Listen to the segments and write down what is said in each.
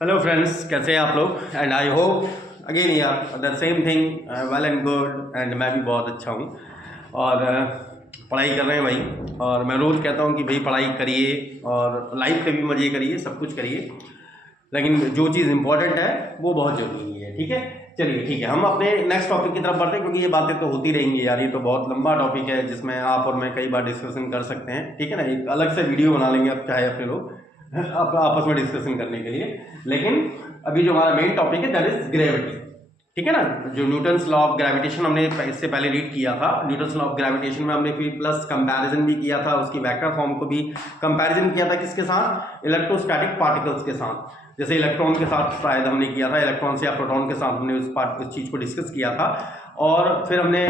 Hello friends, कैसे हैं आप लोग? एंड आई होप अगेन यार the same thing, well and good. And मैं भी बहुत अच्छा हूँ और पढ़ाई कर रहे हैं भाई। और मैं रोज़ कहता हूँ कि भाई पढ़ाई करिए और लाइफ के भी मज़े करिए, सब कुछ करिए, लेकिन जो चीज़ इंपॉर्टेंट है वो बहुत ज़रूरी है। ठीक है, चलिए ठीक है, हम अपने नेक्स्ट टॉपिक की तरफ बढ़ते हैं क्योंकि ये बातें तो होती रहेंगी यार। ये तो बहुत लंबा टॉपिक है जिसमें आप और मैं कई बार डिस्कशन कर सकते हैं। ठीक है ना, एक अलग से वीडियो बना लेंगे अब चाहे अपने लोग आपस में डिस्कशन करने के लिए। लेकिन अभी जो हमारा मेन टॉपिक है दैट इज ग्रेविटी। ठीक है ना, जो न्यूटन्स लॉ ऑफ ग्रेविटेशन हमने इससे पहले रीड किया था। न्यूटन्स लॉ ऑफ ग्रेविटेशन में हमने फिर प्लस कंपैरिजन भी किया था, उसकी वेक्टर फॉर्म को भी कंपैरिजन किया था किसके साथ? इलेक्ट्रोस्टैटिक पार्टिकल्स के साथ। जैसे इलेक्ट्रॉन के साथ शायद हमने किया था, इलेक्ट्रॉन से या प्रोटॉन के साथ हमने उस चीज़ को डिस्कस किया था। और फिर हमने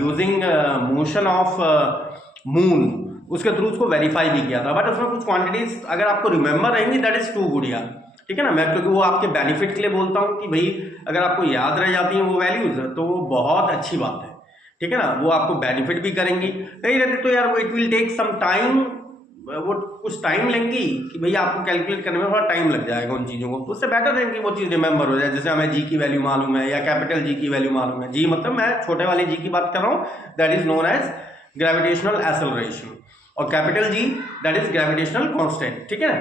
यूजिंग मोशन ऑफ मून उसके थ्रू उसको वेरीफाई भी किया था। बट उसमें कुछ क्वांटिटीज अगर आपको रिमेंबर रहेंगी दैट इज टू गुड यार। ठीक है ना, मैं क्योंकि वो आपके बेनिफिट के लिए बोलता हूँ कि भाई अगर आपको याद रह जाती हैं वो वैल्यूज तो वो बहुत अच्छी बात है। ठीक है ना, वो आपको बेनिफिट भी करेंगी। नहीं रहते तो यार वो it will take some time, वो कुछ टाइम लेंगी कि भैया आपको कैलकुलेट करने में थोड़ा टाइम लग जाएगा उन चीज़ों को। तो उससे बेटर है कि वो चीज़ रिमेंबर हो जाए। जैसे हमें जी की वैल्यू मालूम है या कैपिटल जी की वैल्यू मालूम है। जी मतलब मैं छोटे वाले जी की बात कर रहा हूँ, that is known as gravitational acceleration, और capital G that is gravitational constant. ठीक है,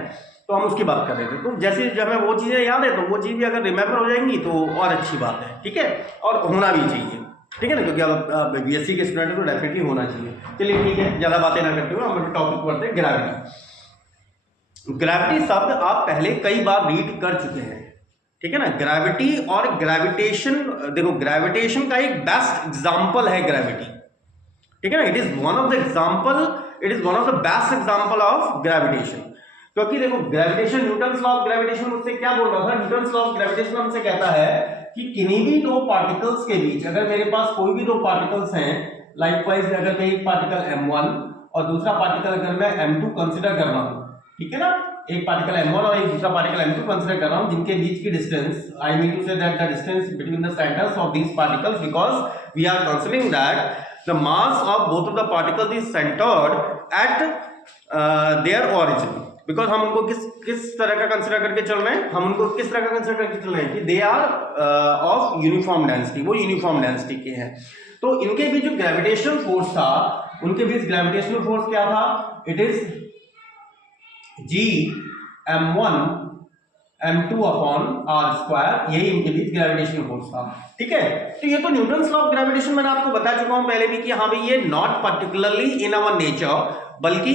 तो हम उसकी बात कर रहे थे। तो जैसे जब हमें वो चीज़ें याद है तो वो चीज़ें अगर रिमेंबर हो जाएंगी तो और अच्छी बात है। ठीक है, और होना भी चाहिए। ठीक है ना, क्योंकि अब बीएससी के स्टूडेंट को डेफिनेटली होना चाहिए। चलिए ठीक है, ज़्यादा बातें ना करते हुए हम टॉपिक पढ़ते हैं ग्रेविटी। ग्रेविटी शब्द आप पहले कई बार रीड कर चुके हैं। ठीक है ना, ग्रेविटी और ग्रेविटेशन, देखो ग्रेविटेशन का एक बेस्ट एग्जांपल है ग्रेविटी। ठीक है ना, it is one of the example, it is one of the best example of gravitation. क्योंकि देखो gravitation, Newton's law of gravitation मुझसे क्या बोल रहा था? न्यूटन्स लॉ ऑफ ग्रेविटेशन हमसे कहता है कि किन्हीं भी दो पार्टिकल्स के बीच अगर मेरे पास कोई भी दो पार्टिकल्स हैं, लाइकवाइज अगर मैं एक पार्टिकल m1 और दूसरा पार्टिकल अगर मैं m2 कंसीडर कर रहा हूं, ठीक है ना, एक पार्टिकल m1 और एक दूसरा पार्टिकल m2 कंसीडर कर रहा हूं, जिनके बीच की distance, I mean to say that the distance between the centres of these particles, because we are considering that the mass of both of the particles is centered at their origin, because हम उनको किस तरह का consider करके चल रहे हैं? हम उनको किस तरह का कंसीडर करके चल रहे हैं कि they are of uniform density, वो यूनिफॉर्म डेंसिटी के हैं। तो इनके बीच जो ग्रेविटेशनल फोर्स था, उनके बीच ग्रेविटेशनल फोर्स क्या था? It is G m1 m2 upon r square, यही इनके बीच ग्रेविटेशनल फोर्स था। ठीक है, तो ये तो न्यूटन्स लॉ ऑफ ग्रेविटेशन मैंने आपको बता चुका हूं पहले भी कि हाँ भाई ये not particularly in our nature, बल्कि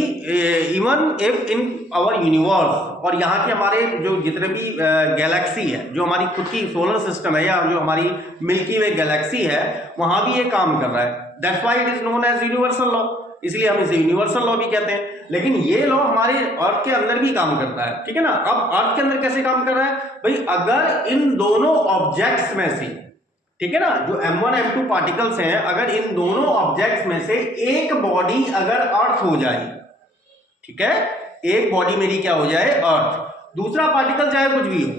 even if in our universe, और यहाँ के हमारे जो जितने भी गैलेक्सी है, जो हमारी खुद की सोलर सिस्टम है या जो हमारी मिल्की वे गैलेक्सी है, वहां भी ये काम कर रहा है। That's why it is known as universal law, इसलिए हम इसे यूनिवर्सल लॉ भी कहते हैं। लेकिन ये लॉ हमारे अर्थ के अंदर भी काम करता है। ठीक है ना, अब अर्थ के अंदर कैसे काम कर रहा है भाई? अगर इन दोनों ऑब्जेक्ट्स में से, ठीक है ना, जो m1 m2 पार्टिकल्स हैं, अगर इन दोनों ऑब्जेक्ट्स में से एक बॉडी अगर अर्थ हो जाए, ठीक है, एक बॉडी मेरी क्या हो जाए? अर्थ, दूसरा पार्टिकल चाहे कुछ भी हो,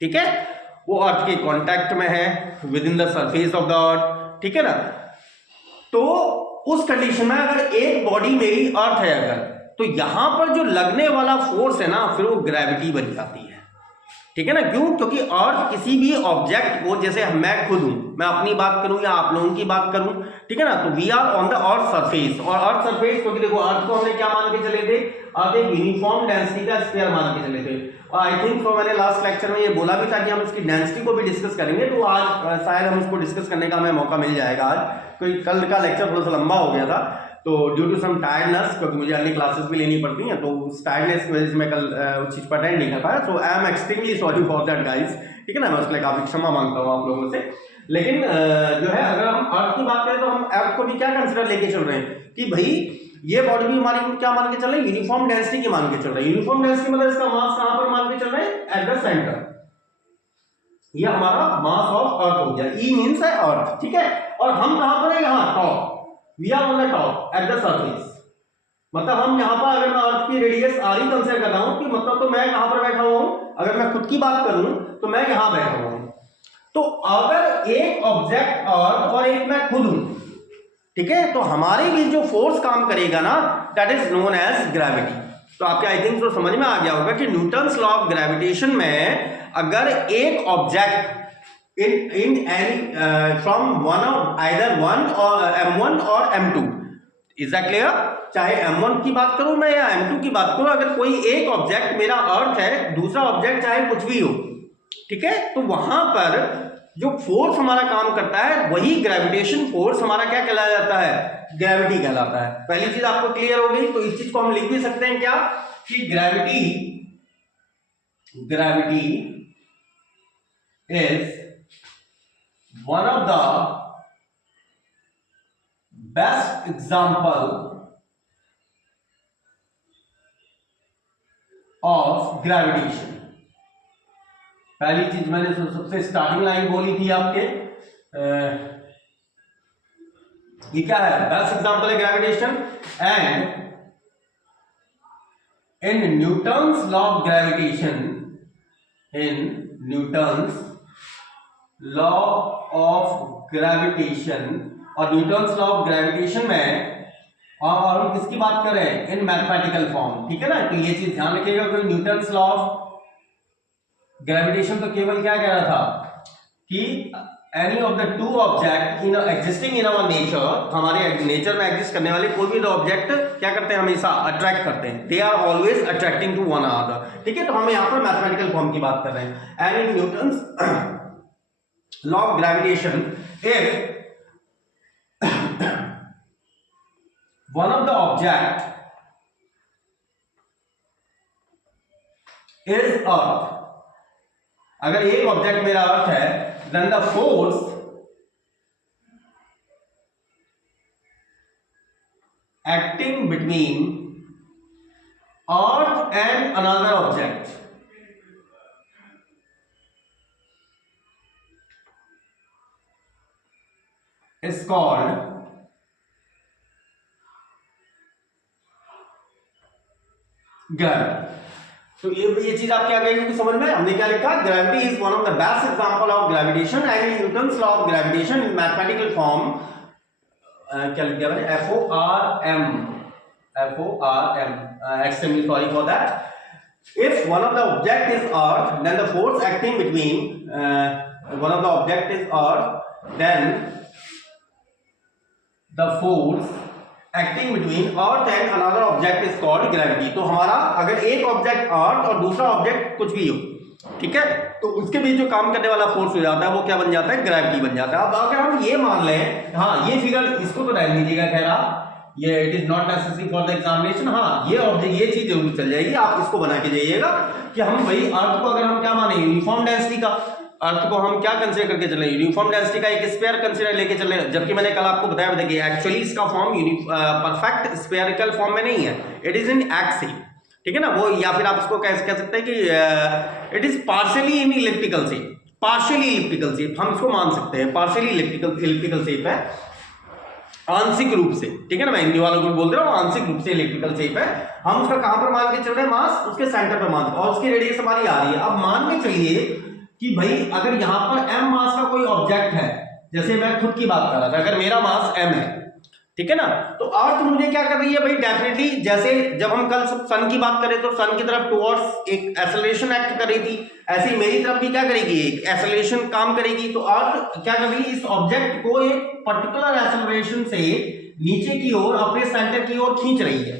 ठीक है, वो अर्थ के कांटेक्ट में है, with in the surface of the अर्थ। ठीक है ना, तो उस कंडीशन में अगर एक बॉडी मेरी अर्थ है अगर, तो यहां पर जो लगने वाला फोर्स है ना, फिर वो ग्रेविटी बन जाती है। ठीक है ना, क्यों? क्योंकि अर्थ किसी भी ऑब्जेक्ट को, जैसे मैं खुद हूं, मैं अपनी बात करूं या आप लोगों की बात करूं, ठीक है ना, तो we are on the earth surface, और अर्थ सरफेस, क्योंकि देखो अर्थ को हमने क्या मान के चले थे? अर्थ एक यूनिफॉर्म डेंसिटी का स्फीयर मान के चले थे। और आई थिंक तो मैंने लास्ट लेक्चर में ये बोला भी था कि हम इसकी डेंसिटी को भी डिस्कस करेंगे, तो आज शायद हम इसको डिस्कस करने का हमें मौका मिल जाएगा आज, क्योंकि कल का लेक्चर थोड़ा सा लंबा हो गया था, तो ड्यू टू सम टायर्डनेस, क्योंकि मुझे अन्य क्लासेस भी लेनी पड़ती हैं, तो उस टायर्डनेस की वजह से मैं कल उस चीज़ पर अटेंड नहीं कर पाया। So I am extremely sorry for that guys. ठीक है ना, मैं उसके लिए काफ़ी क्षमा मांगता हूँ आप लोगों से। लेकिन जो है, अगर हम अर्थ की बात करें तो हम अर्थ को भी क्या कंसिडर लेके चल रहे हैं कि भाई ये बॉडी भी हमारी क्या मान के चल रहे हैं? यूनिफॉर्म डेंसिटी की मान के चल रहे हैं। यूनिफॉर्म डेंसिटी मतलब इसका मास कहां पर मान के चल रहे हैं? Eight the centre. ये हमारा मास ऑफ अर्थ हो गया, ई मींस है अर्थ। ठीक है, और हम कहां पर है? यहाँ top, we are on the top at the surface. मतलब हम यहाँ पर, अगर मैं अर्थ की रेडियस आर ही कंसिडर कर रहा हूं, कि मतलब तो मैं कहां पर बैठा हुआ हूं? अगर मैं खुद की बात करूं तो मैं यहां बैठा हुआ हूं। तो अगर एक ऑब्जेक्ट अर्थ और एक मैं खुद हूं, ठीक है, तो हमारे बीच जो फोर्स काम करेगा ना, that is known as gravity. तो आपके आई थिंक तो समझ में आ गया होगा कि न्यूटन्स लॉ ऑफ ग्रेविटेशन में अगर एक object in any from one of either one or m1 और m2, is that clear? चाहे m1 की बात करूं मैं या m2 की बात करूं, अगर कोई एक ऑब्जेक्ट मेरा अर्थ है, दूसरा ऑब्जेक्ट चाहे कुछ भी हो, ठीक है, तो वहां पर जो फोर्स हमारा काम करता है वही ग्रेविटेशन फोर्स हमारा क्या कहलाया जाता है, ग्रेविटी कहलाता है। पहली चीज आपको क्लियर हो गई। तो इस चीज को हम लिख भी सकते हैं क्या कि gravity is one of the best example of gravitation। पहली चीज मैंने सबसे स्टार्टिंग लाइन बोली थी आपके, ये क्या है, बेस्ट एग्जांपल है gravitation. And in Newton's law of gravitation, in Newton's law of gravitation, और न्यूटन्स लॉ ऑफ ग्रेविटेशन में और हम किसकी बात कर रहे हैं, इन मैथमेटिकल फॉर्म, ठीक है ना। तो ये चीज ध्यान रखिएगा, कोई न्यूटन्स लॉ ऑफ ग्रेविटेशन तो केवल क्या कह रहा था कि any of the two object in existing in our nature, हमारे नेचर में एग्जिस्ट करने वाले कोई भी दो ऑब्जेक्ट क्या करते हैं, हमेशा अट्रैक्ट करते हैं, they are always attracting to one another, ठीक है। तो हम यहाँ पर मैथमेटिकल फॉर्म की बात कर रहे हैं। And in Newton's law of gravitation, if one of the object is earth, अगर एक ऑब्जेक्ट मेरा अर्थ है, then the force acting between earth and another object is called gravity. तो ये चीज आपके आ गई समझ में। हमने क्या लिखा, gravity is one of the best example of gravitation and in Newton's law of gravitation in mathematical form, क्या लिख दिया मैंने, FORM, extremely sorry for that. If one of the object is earth, then the force acting between one of the object is earth, then the force acting between earth and another object is called gravity। तो हमारा अगर एक object अर्थ और दूसरा object कुछ भी हो, ठीक है, तो उसके बीच जो काम करने वाला फोर्स हो जाता है वो क्या बन जाता है, ग्रेविटी बन जाता है। अब अगर हम ये मान लें, हाँ ये फिगर इसको तो डाल दीजिएगा, कह रहा ये it is not necessary for the examination, हाँ ये ऑब्जेक्ट, ये चीज जरूर चल जाएगी, आप इसको बना के जाइएगा कि हम भाई अर्थ को अगर हम क्या माने, यूनिफॉर्म डेंसिटी का, अर्थ को हम क्या कंसीडर करके चले, यूनिफॉर्म डेंसिटी का एक स्फीयर कंसीडर लेके चले, जबकि मैंने कल आपको बताया देखिए एक्चुअली इसका फॉर्म परफेक्ट स्फीयरिकल फॉर्म में नहीं है, इट इज इन एक्स, ठीक है ना वो, या फिर आप इसको कह सकते हैं कि it is partially in elliptical shape, partially elliptical shape हम इसको मान सकते हैं, पार्शियली इलिप्टिकल शेप है आंशिक रूप से, ठीक है ना, मैं हिंदी वालों को बोल रहा हूँ, आंशिक रूप से इलेक्ट्रिकल शेप है। हम उसका कहां पर मान के चल रहे हैं, मास उसके सेंटर पर मान, और उसकी रेडियस हमारी आ रही है। अब मान के चलिए कि भाई अगर यहां पर m मास का कोई ऑब्जेक्ट है, जैसे मैं खुद की बात कर रहा था, अगर मेरा मास m है, ठीक है ना, तो अर्थ मुझे क्या कर रही है भाई, डेफिनेटली जैसे जब हम कल सन की बात करें तो सन की तरफ टुवर्ड्स एक एक्सेलरेशन एक्ट कर रही थी, ऐसे ही मेरी तरफ भी क्या करेगी, एक एक्सेलरेशन काम करेगी। तो अर्थ क्या कर रही है, इस ऑब्जेक्ट को एक पर्टिकुलर एक्सेलरेशन से नीचे की ओर अपने सेंटर की ओर खींच रही है।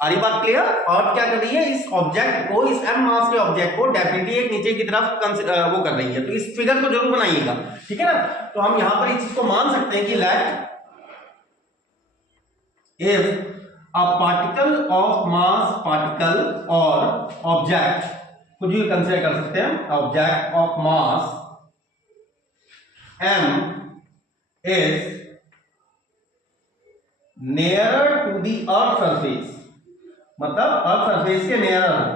आरी बात क्लियर। अर्थ क्या कर रही है, इस ऑब्जेक्ट को, इस m मास के ऑब्जेक्ट को डेफिनेटली एक नीचे की तरफ वो कर रही है। तो इस फिगर को जरूर बनाइएगा, ठीक है ना। तो हम यहां पर इस चीज को मान सकते हैं कि late if a particle of mass, particle or object, कुछ भी कंसीडर कर सकते हैं, object of mass m is nearer to the earth surface, मतलब अर्थ सरफेस के नियर है,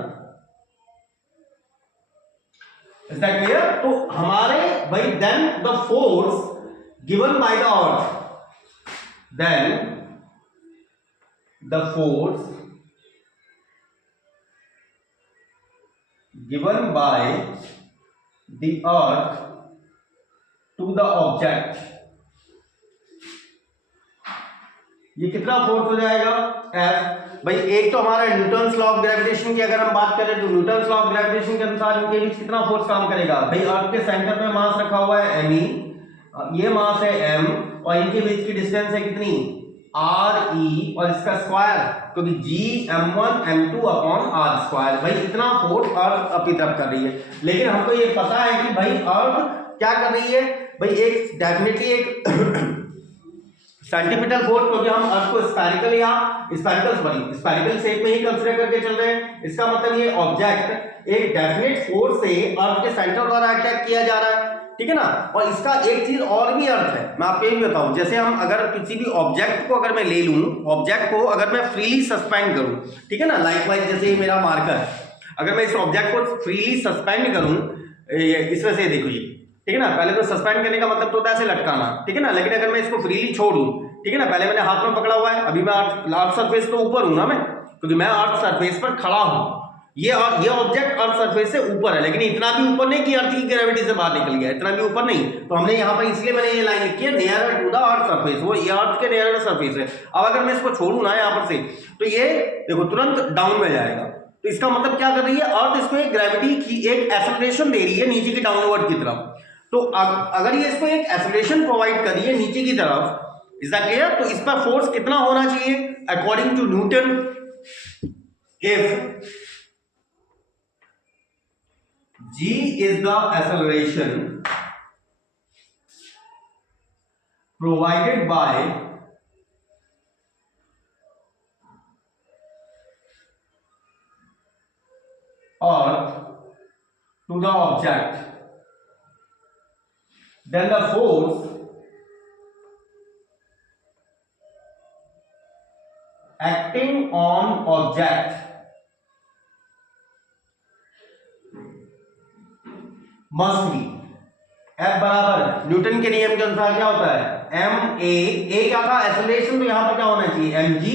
इज दैट क्लियर। तो हमारे भाई then the force given by the earth, then the force given by the earth to the object, ये कितना force हो जाएगा, F, भाई एक तो हमारा न्यूटन्स लॉ ऑफ ग्रेविटेशन की अगर हम बात करें तो न्यूटन्स लॉ ऑफ ग्रेविटेशन के अनुसार इनके बीच कितना फोर्स काम करेगा भाई, अर्थ के सेंटर में मास रखा हुआ है me, ये मास है m, और इनके बीच की डिस्टेंस है कितनी re, और इसका स्क्वायर क्योंकि g m1 m2 upon r square, भाई इतना फोर्स अर्थ अपनी तरफ कर रही है। लेकिन हमको ये पता है कि भाई अर्थ क्या कर रही है भाई, एक डेफिनेटली एक सेंटीमीटर फोर्स, क्योंकि हम अर्थ को स्फेरिकल या स्फेरिकल शेप में ही कंसीडर करके चल रहे हैं। इसका मतलब ये ऑब्जेक्ट एक डेफिनेट फोर्स से अर्थ के सेंटर द्वारा अटैक किया जा रहा है, ठीक है ना। और इसका एक चीज और भी अर्थ है, मैं आपको ये भी बताऊं, जैसे हम अगर किसी भी ऑब्जेक्ट को अगर मैं ले लूं, ऑब्जेक्ट को अगर मैं फ्रीली सस्पेंड करूं, ठीक है ना, लाइकवाइज जैसे मेरा मार्कर है, अगर मैं इस ऑब्जेक्ट को फ्रीली सस्पेंड करूं, इसमें से देखो ये, ठीक है ना, पहले तो सस्पेंड करने का मतलब तो होता है ऐसे लटकाना, ठीक है ना, लेकिन अगर मैं इसको फ्रीली छोड़ूं, ठीक है ना, पहले मैंने हाथ में पकड़ा हुआ है, अभी मैं अर्थ सरफेस तो ऊपर हूं ना मैं, क्योंकि मैं अर्थ सरफेस पर खड़ा हूं, ये ऑब्जेक्ट अर्थ सरफेस से ऊपर है, लेकिन इतना भी ऊपर नहीं कि अर्थ की ग्रेविटी से बाहर निकल गया, इतना भी ऊपर नहीं। तो हमने यहाँ पर इसलिए मैंने ये लाइन लिखी है near to the earth surface, वो ये अर्थ के नियर सरफेस है। अब अगर मैं इसको छोड़ू ना यहाँ पर से, तो ये देखो तुरंत डाउन में जाएगा, तो इसका मतलब क्या कर रही है, अर्थ इसको एक ग्रेविटी की एक एक्सेलरेशन दे रही है नीचे की डाउनवर्ड की तरफ। तो अगर ये इसको एक एक्सेलरेशन प्रोवाइड कर रही है नीचे की तरफ, इज दैट क्लियर, तो इस पर फोर्स कितना होना चाहिए according to Newton, if g is the acceleration provided by earth to the object, then the force acting on object must be, F बराबर न्यूटन के नियम के अनुसार क्या होता है m a क्या था एक्सेलरेशन, तो यहां पर क्या होना चाहिए mg।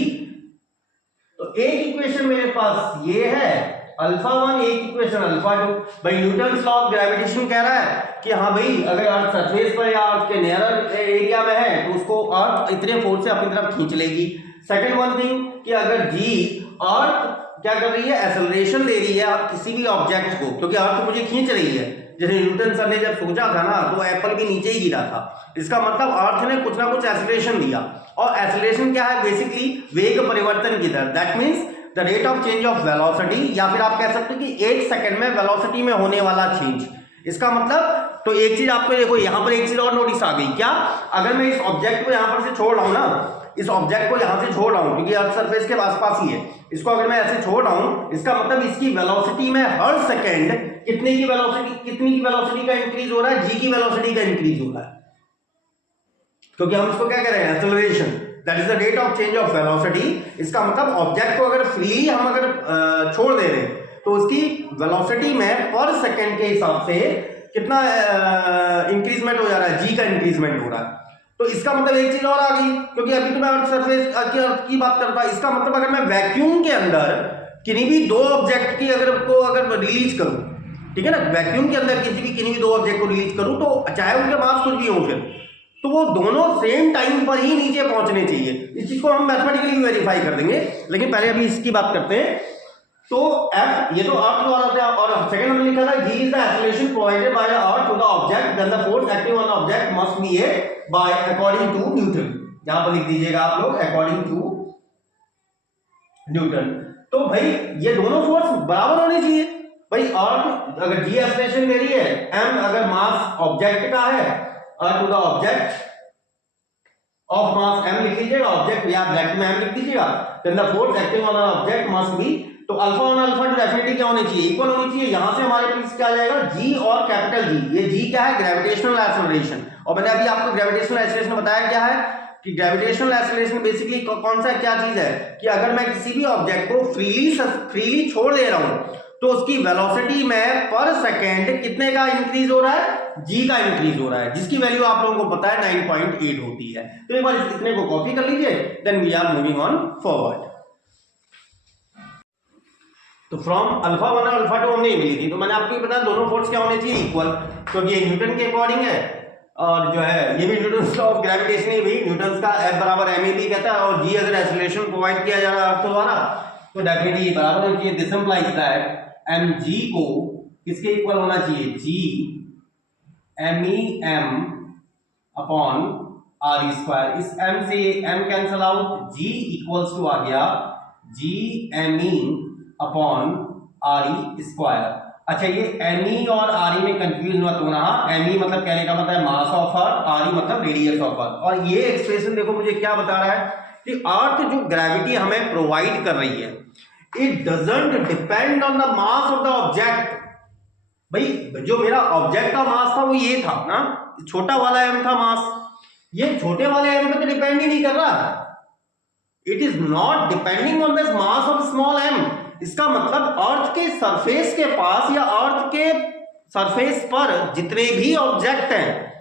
तो एक इक्वेशन मेरे पास ये है अल्फा 1, एक इक्वेशन अल्फा 2। भाई न्यूटन लॉ ऑफ ग्रेविटेशन कह रहा है कि हाँ भाई अगर अर्थ सरफेस पर या अर्थ के नियर एरिया में है तो उसको अर्थ इतने फोर्स से अपनी तरफ खींच लेगी। सेकंड वन थिंग कि अगर जी अर्थ क्या कर रही है, एक्सेलरेशन दे रही है आप किसी भी ऑब्जेक्ट को, क्योंकि अर्थ मुझे खींच रही है। जैसे न्यूटन सर ने जब सोचा था ना तो एप्पल भी नीचे ही गिरा था, इसका मतलब अर्थ ने कुछ ना कुछ एक्सेलरेशन दिया। और एक्सेलरेशन क्या है, बेसिकली वेग परिवर्तन की दर, that means the rate of change of velocity, या फिर आप कह सकते हो कि एक सेकंड में वेलोसिटी में होने वाला चेंज। इसका मतलब तो एक चीज आपको देखो यहाँ पर एक चीज और नोटिस आ गई क्या, अगर मैं इस ऑब्जेक्ट को यहाँ पर से छोड़ रहा हूँ ना, इस ऑब्जेक्ट को यहाँ से छोड़ रहा हूँ क्योंकि अर्थ सरफेस के आसपास ही है, इसको अगर मैं ऐसे छोड़ रहा हूँ, इसका मतलब इसकी वेलोसिटी में हर सेकंड कितनी की वेलोसिटी का इंक्रीज हो रहा है, जी की वेलोसिटी का इंक्रीज हो रहा है, क्योंकि हम इसको क्या कह रहे हैं acceleration, that is the rate of change of velocity. इसका मतलब ऑब्जेक्ट को अगर फ्रीली हम अगर छोड़ दे रहे हैं तो उसकी वेलोसिटी में पर सेकंड के हिसाब से कितना इंक्रीजमेंट हो जा रहा है, जी का इंक्रीजमेंट हो रहा है। तो इसका मतलब एक चीज और आ गई, क्योंकि अभी तो मैं अर्थ सरफेस की बात करता, इसका मतलब अगर मैं वैक्यूम के अंदर किन्हीं भी दो ऑब्जेक्ट की अगर रिलीज करूं, ठीक है ना, वैक्यूम के अंदर किन्हीं भी दो ऑब्जेक्ट को रिलीज करूं तो चाहे उनके मास कुछ भी हो फिर तो वो दोनों सेम टाइम पर ही नीचे पहुंचने चाहिए। इस चीज को हम मैथमेटिकली वेरीफाई कर देंगे, लेकिन पहले अभी इसकी बात करते हैं। तो F ये तो अर्थ द्वारा था, और सेकंड हमने लिखा था G is the acceleration provided by the earth to the object, then the force acting on the object must be a by according to Newton। यहां पर लिख दीजिएगा आप लोग according to Newton। तो भाई ये दोनों फोर्स बराबर होने चाहिए। भाई अर्थ अगर G एक्सेलरेशन दे रही है, M अगर मास ऑब्जेक्ट का है, earth to the object of mass m लिख लीजिएगा, ऑब्जेक्ट या ब्रैकेट में m लिख दीजिएगा, then the force acting on an object must be, तो alpha one alpha two definitely क्या होनी चाहिए, इक्वल होनी चाहिए। यहां से हमारे पास क्या आ जाएगा, g और कैपिटल G। ये g क्या है, ग्रेविटेशनल एक्सेलरेशन। और मैंने अभी आपको ग्रेविटेशनल एक्सेलरेशन बताया क्या है कि ग्रेविटेशनल एक्सेलरेशन बेसिकली कौन सा क्या चीज है कि अगर मैं किसी भी ऑब्जेक्ट को फ्रीली छोड़ दे रहा हूं तो उसकी वेलोसिटी में पर सेकंड कितने का इंक्रीज हो रहा है, g का इंक्रीज हो रहा है, जिसकी वैल्यू आप लोगों को पता है 9.8 होती है। तो एक बार इतने को कॉपी कर लीजिए, then we are moving on forward. तो फ्रॉम अल्फा 1 और अल्फा 2 हमने मिली थी, तो मैंने आपको बताया दोनों फोर्स क्या होने चाहिए, इक्वल, क्योंकि ये न्यूटन के अकॉर्डिंग है और जो है ये भी न्यूटन लॉ ऑफ ग्रेविटेशन ही भी, न्यूटन का F बराबर ma भी कहता है, और g अगर एक्सेलरेशन प्रोवाइड किया जा रहा है अर्थों द्वारा तो डेफिनेटली बराबर होना चाहिए। दिस इंप्लाइज दैट mg को किसके इक्वल होना चाहिए, g m upon r square. इस m से m cancel out, g equals to आ गया g me upon r square. अच्छा ये me और re में कंफ्यूज मत होना, me मतलब कहने का मतलब मास ऑफ अर्थ, re मतलब रेडियस ऑफ अर्थ। और ये एक्सप्रेशन देखो मुझे क्या बता रहा है कि अर्थ जो ग्रेविटी हमें प्रोवाइड कर रही है, it doesn't depend on the mass of the object. भाई जो मेरा ऑब्जेक्ट का मास था वो ये था ना, छोटा वाला m था मास, ये छोटे वाले m पे तो डिपेंड ही नहीं कर रहा। It is not depending on the mass of small m। इसका मतलब अर्थ के सरफेस के पास या अर्थ के सरफेस पर जितने भी ऑब्जेक्ट हैं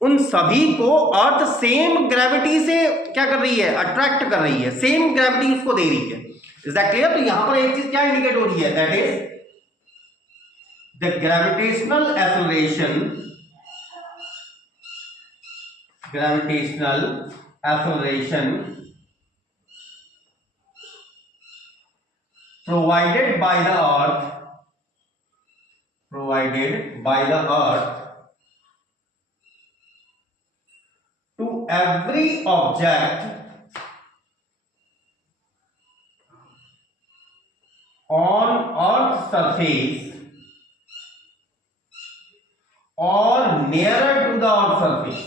उन सभी को अर्थ सेम ग्रेविटी से क्या कर रही है, अट्रैक्ट कर रही है, सेम ग्रेविटी उसको दे रही है। Is that clear? तो यहां पर एक चीज क्या इंडिकेट हो रही है, that is the gravitational acceleration provided by the earth to every object on earth's surface or nearer to the earth's surface,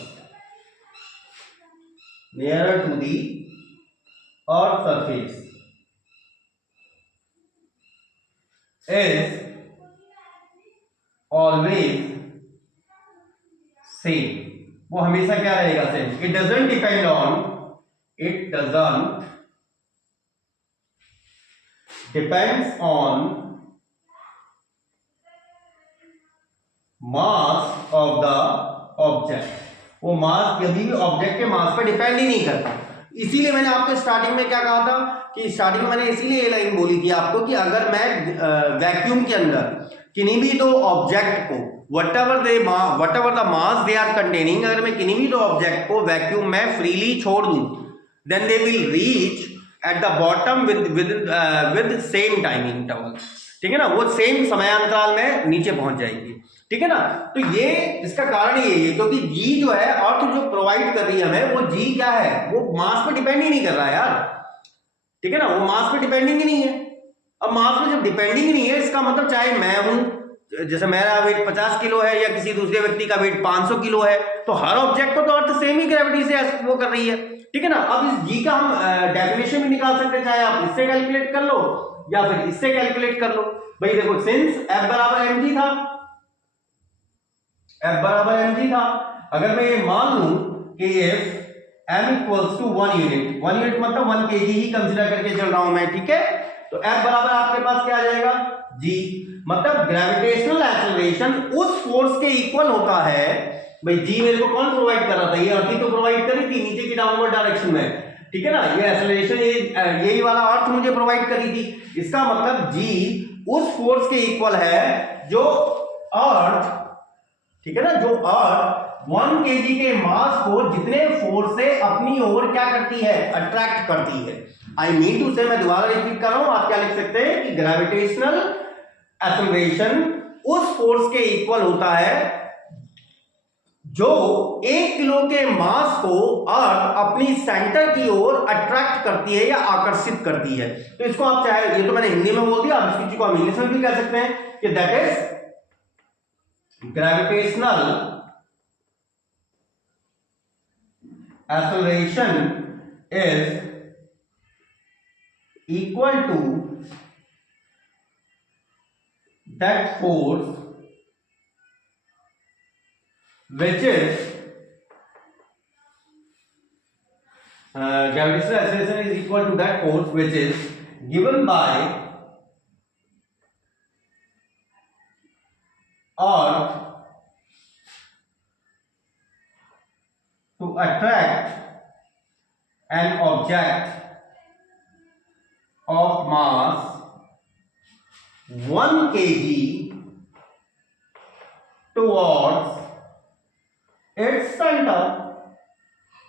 nearer to the earth's surface is always same। वो हमेशा क्या रहेगा, same. It doesn't depend on depends on mass of the object. वो मास कभी भी object के मास पर depend ही नहीं करता। इसीलिए मैंने आपको स्टार्टिंग में क्या कहा था कि स्टार्टिंग में मैंने इसीलिए ये लाइन बोली थी आपको कि अगर मैं वैक्यूम के अंदर किन्हीं भी दो ऑब्जेक्ट को whatever the mass they are containing, अगर मैं किन्हीं भी दो ऑब्जेक्ट को वैक्यूम में फ्रीली छोड़ दूं, then they will reach at the bottom with same time interval। ठीक है ना, वो सेम समयांतराल में नीचे पहुंच जाएगी। ठीक है ना, तो ये इसका कारण यही है क्योंकि जी जो है अर्थ जो प्रोवाइड कर रही है हमें, वो जी क्या है, वो मास पे डिपेंड ही नहीं कर रहा है यार। ठीक है ना, वो मास पे डिपेंडिंग ही नहीं है। अब मास पे जब डिपेंडिंग ही नहीं है, इसका मतलब चाहे मैं हूं, जैसे मेरा वेट 50 किलो है या किसी दूसरे व्यक्ति का वेट 500 किलो है, तो हर ऑब्जेक्ट को तो अर्थ सेम ही ग्रेविटी से वो कर रही है। ठीक है ना, अब इस जी का हम डेफिनेशन भी निकाल सकते हैं, चाहे आप इससे कैलकुलेट कर लो या फिर इससे कैलकुलेट कर लो। भाई देखो, सिंस F बराबर mg था, F बराबर mg था, अगर मैं ये मान लूं कि if m equals to 1 unit, 1 unit मतलब 1 kg ही कंसीडर करके चल रहा हूं मैं। ठीक है, तो F बराबर आपके पास क्या आ जाएगा, g, मतलब ग्रेविटेशनल एक्सेलरेशन उस फोर्स के इक्वल होता है। भाई जी मेरे को कौन प्रोवाइड कर रहा था, ये अर्थ ही तो प्रोवाइड करी थी नीचे की डाउनवर्ड डायरेक्शन में। ठीक है ना, ये एक्सेलरेशन यही वाला अर्थ मुझे प्रोवाइड करी थी। इसका मतलब जी उस फोर्स के इक्वल है जो अर्थ, ठीक है ना, जो अर्थ 1 kg के मास को जितने फोर्स से अपनी ओर क्या करती है, अट्रैक्ट करती है। आई मीन टू से, मैं दोबारा रिपीट कर रहा हूं, आप क्या लिख सकते हैं कि ग्रेविटेशनल एक्सेलरेशन उस फोर्स के इक्वल होता है जो 1 किलो के मास को अर्थ अपनी सेंटर की ओर अट्रैक्ट करती है या आकर्षित करती है। तो इसको आप चाहे, ये तो मैंने हिंदी में बोल दिया, आप इस चीज को हम इंग्लिश में भी कह सकते हैं कि that is gravitational acceleration is equal to that force which is gravitational acceleration is equal to that force which is given by earth to attract an object of mass 1 kg towards its centre,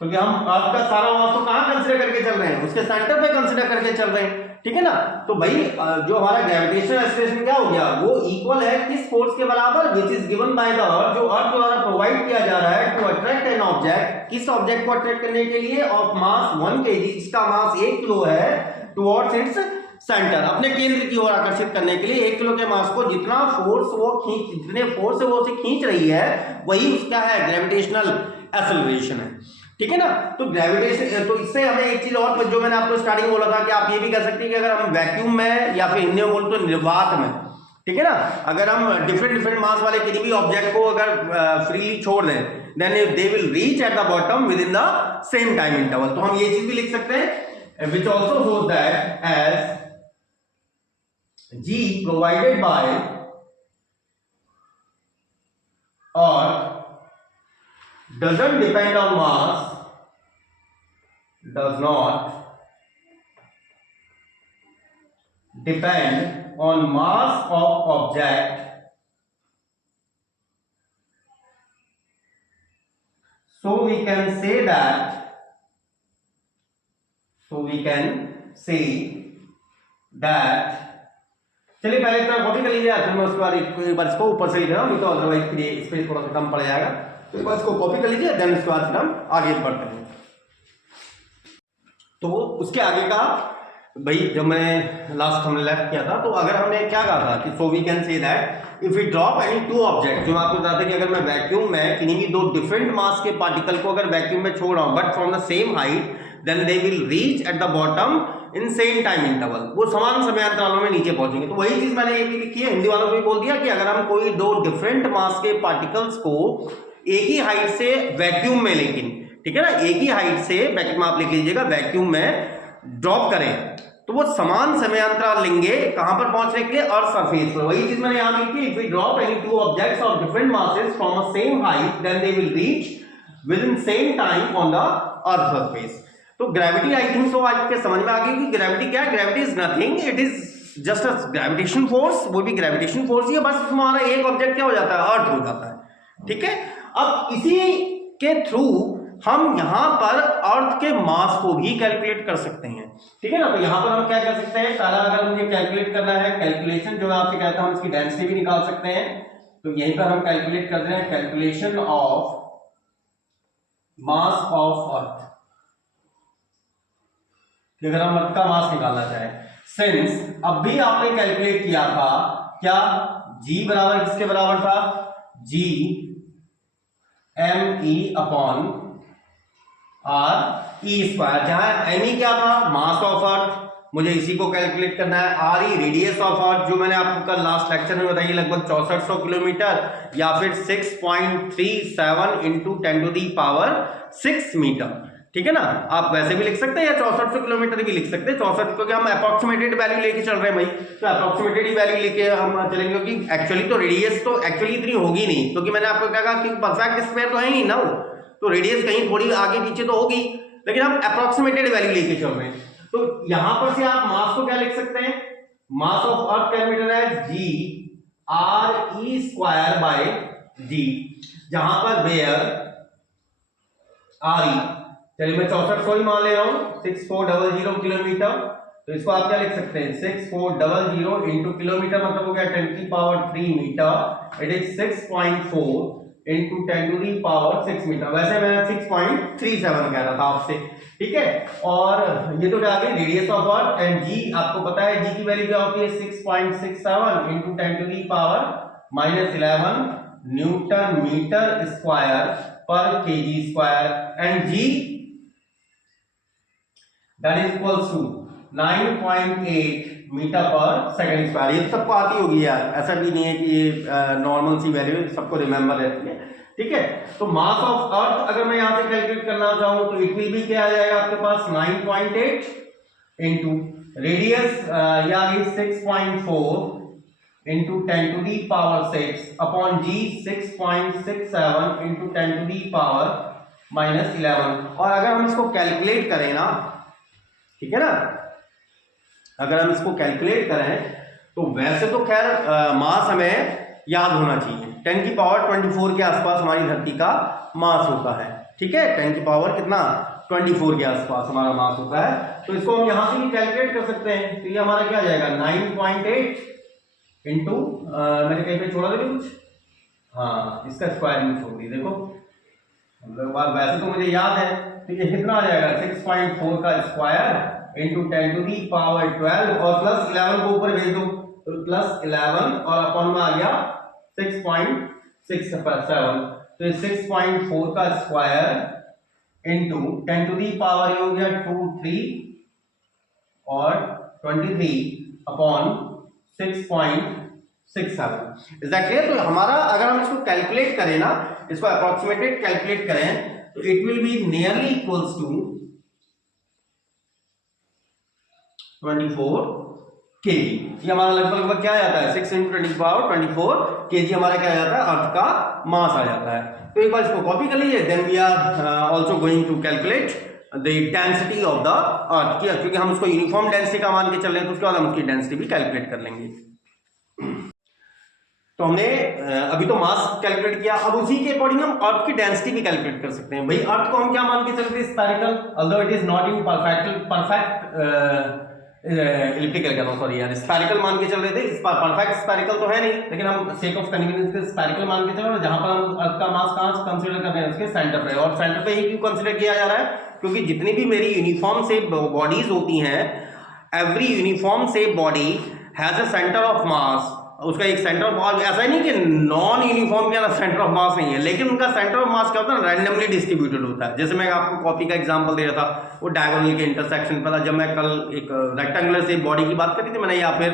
क्योंकि हम अर्थ का सारा मास तो कहां consider करके चल रहे हैं, उसके सेंटर पे कंसीडर करके चल रहे हैं, ठीक है ना। तो भाई जो हमारा ग्रेविटेशनल एक्सेलरेशन क्या हो गया, वो इक्वल है किस फोर्स के बराबर, which is given by the अर्थ, जो अर्थ द्वारा प्रोवाइड किया जा रहा है टू अट्रैक्ट एन ऑब्जेक्ट, किस ऑब्जेक्ट को अट्रैक्ट करने के लिए, ऑफ मास 1 kg, इसका मास 1 किलो है, टुवर्ड्स इट्स सेंटर, अपने केंद्र की ओर आकर्षित करने के लिए 1 किलो के मास को जितना फोर्स वो जितने फोर्स से वो उसे खींच रही है, वही उसका है ग्रेविटेशनल एक्सेलरेशन है, ठीक है ना। तो ग्रेविटेशन, तो इससे हमें एक चीज और, जो मैंने आपको स्टार्टिंग बोला था कि आप ये भी कह सकते हैं कि अगर हम वैक्यूम में या फिर हिंदी में बोल तो निर्वात में, ठीक है ना, अगर हम डिफरेंट मास वाले किसी भी ऑब्जेक्ट को अगर फ्रीली छोड़ दें, then they will reach at the bottom within the same time interval. तो हम ये चीज भी लिख सकते हैं, which also shows that as G provided by Earth doesn't depend on mass, does not depend on mass of object, so we can say that, चलिए पहले इतना कॉपी कर लीजिए, फिर मैं उसके बाद एक बार इसको ऊपर से लिख रहा हूँ, तो अदरवाइज फिर ये स्पेस थोड़ा सा कम पड़ जाएगा, तो एक बार इसको कॉपी कर लीजिए, देन उसके बाद फिर हम आगे बढ़ते हैं। तो उसके आगे का भाई जब मैंने लास्ट हमने लेफ्ट किया था, तो अगर हमने क्या कहा था कि so we can say that if we drop any two object, जो मैं आपको बताता कि अगर मैं वैक्यूम में किन्हीं भी दो डिफरेंट मास के पार्टिकल को अगर वैक्यूम में छोड़ रहा हूं but from the same height, then they will reach at the bottom in same time interval, वो समान समयांतरालों में नीचे पहुंचेंगे। तो वही चीज मैंने ये भी लिखी है, हिंदी वालों को भी बोल दिया कि अगर हम कोई दो डिफरेंट मास के पार्टिकल्स को एक ही हाइट से वैक्यूम में, लेकिन ठीक है ना, एक ही हाइट से वैक्यूम, आप लिख लीजिएगा, वैक्यूम में ड्रॉप करें, तो वो समान समयांतराल लेंगे कहां पर पहुंचने के लिए, अर्थ सरफेस पर। वही चीज मैंने यहां लिखी, if we drop any two objects of different masses from a same height, then they will reach within same time on the earth surface. तो ग्रेविटी आई थिंक सो आज के समझ में आ गई कि ग्रेविटी क्या है। Gravity is nothing, it is just a gravitation force, वो भी ग्रेविटेशन फोर्स ही है, बस हमारा एक ऑब्जेक्ट क्या हो जाता है, अर्थ हो जाता है, ठीक है। अब इसी के थ्रू हम यहां पर अर्थ के मास को भी कैलकुलेट कर सकते हैं, ठीक है ना। तो यहां पर हम क्या कर सकते हैं, पहला अगर मुझे कैलकुलेट करना है, कैलकुलेशन जो मैं आपसे कहता हूं, इसकी डेंसिटी भी निकाल सकते हैं। तो यहीं पर हम कैलकुलेट कर रहे हैं, calculation of mass of earth, कि अगर हम अर्थ का मास निकालना चाहें, सिंस अब भी आपने कैलकुलेट किया था क्या, G बराबर किसके बराबर था, G me upon R e square, जहां me क्या था, मास ऑफ अर्थ, मुझे इसी को कैलकुलेट करना है। RE रेडियस ऑफ अर्थ, जो मैंने आपको कल लास्ट लेक्चर में बताई, लगभग 6400 किलोमीटर या फिर 6.37 इंटू 10⁻6 मीटर, ठीक है ना। आप वैसे भी लिख सकते हैं या 6400 किलोमीटर भी लिख सकते हैं, 64, क्योंकि हम अप्रोक्सीमेटेड वैल्यू लेके चल रहे हैं भाई, तो अप्रोक्सीमेटेड ही वैल्यू लेके हम चलेंगे, क्योंकि एक्चुअली तो रेडियस तो एक्चुअली इतनी होगी नहीं, क्योंकि मैंने आपको क्या कहा कि परफेक्ट स्क्वायर तो है ही ना वो, तो रेडियस कहीं थोड़ी आगे पीछे तो होगी, लेकिन हम अप्रोक्सीमेटेड वैल्यू लेके चल रहे हैं। तो यहां पर से आप मास को क्या लिख सकते हैं, मास ऑफ अर्थ कैलकुलेटर है G RE square by G, जहां पर वेयर RE, चलिए मैं 6400 ही मान ले रहा हूं, 6400 किलोमीटर, तो इसको आप क्या लिख सकते हैं, 6400 इंटू किलोमीटर मतलब हो गया 10⁻3 metre, it is 6.4 into 10⁻6 metre, वैसे मैं 6.37 कह रहा था आपसे, ठीक है। और ये तो क्या गई radius of earth, and G आपको पता है G की वैल्यू क्या होती है, 6.67 इंटू 10⁻11 न्यूटन मीटर स्क्वायर पर kg square, and G that is equals to 9.8 metre पर सेकंड स्क्वायर। ये सबको आती होगी यार, ऐसा भी नहीं है कि ये नॉर्मल सी वैल्यू सबको रिमेंबर रहती है, ठीक है। तो मास ऑफ अर्थ अगर मैं यहां से कैलकुलेट करना चाहूं तो इट विल भी क्या आ जाएगा आपके पास, 9.8 इंटू रेडियस या 6.4 इंटू 10⁻6 अपॉन G 6.67 इंटू 10⁻11। और अगर हम इसको कैलकुलेट करें ना, ठीक है ना, अगर हम इसको कैलकुलेट करें तो वैसे तो खैर मास हमें याद होना चाहिए। 10 की पावर 24 के आसपास हमारी धरती का मास होता है, ठीक है। 10 की पावर कितना, 24 के आसपास हमारा मास होता है। तो इसको हम यहां से भी कैलकुलेट कर सकते हैं। तो ये हमारा क्या आ जाएगा 9.8 इंटू, मैंने कहीं पे छोड़ा था कुछ, हाँ इसका स्क्वायरिंग छोड़ दी, देखो मतलब बात वैसे तो मुझे याद है। तो ये कितना आ जाएगा 6.4 का square into 10 to the power 12 और प्लस 11 को ऊपर भेज दो, तो प्लस 11 और अपॉन में आ गया 6.67। तो ये 6.4 का square into 10 to the power ये हो गया 2 3 और 23 अपॉन 6.67। Is that clear? तो हमारा अगर हम इसको कैलकुलेट करें ना, इसको अप्रोक्सीमेटेड कैलकुलेट करें, तो it will be nearly equals to 24 KG. ये हमारा लगभग क्या आ जाता है 6 × 10 पावर 24 केजी हमारा क्या आ जाता है, अर्थ का मास आ जाता है। तो एक बार इसको कॉपी कर लीजिए। Then we are also going to calculate the density of the earth, क्योंकि हम उसको यूनिफॉर्म डेंसिटी का मान के चल रहे हैं, तो उसके बाद हम उसकी डेंसिटी भी कैलकुलेट कर लेंगे। तो हमने अभी तो मास कैलकुलेट किया, अब उसी के अकॉर्डिंग हम अर्थ की डेंसिटी भी कैलकुलेट कर सकते हैं। भाई अर्थ को हम क्या मान के चलते हैं, spherical, although it is not in perfect elliptical, क्या सॉरी यार, स्फेरिकल मान के चल रहे थे। इस पर परफेक्ट स्फेरिकल तो है नहीं, लेकिन हम सेक ऑफ कन्वीनियंस के स्फेरिकल मान के चल रहे हैं, जहां पर हम अर्थ का मास कहां कंसीडर कर रहे हैं, उसके सेंटर पे। और सेंटर पे ही क्यों कंसीडर किया जा रहा है, क्योंकि जितनी भी मेरी यूनिफॉर्म शेप बॉडीज होती हैं, every uniform shape body has a centre of mass, उसका एक सेंटर ऑफ मास, ऐसा ही नहीं कि नॉन यूनिफॉर्म के सेंटर ऑफ मास नहीं है, लेकिन उनका सेंटर ऑफ मास क्या होता है, रैंडमली डिस्ट्रीब्यूटेड होता है। जैसे मैं आपको कॉपी का एग्जांपल दे रहा था, वो डायगोनल के इंटरसेक्शन पर था। जब मैं कल एक रेक्टेंगुलर शेप बॉडी की बात करी थी मैंने, या फिर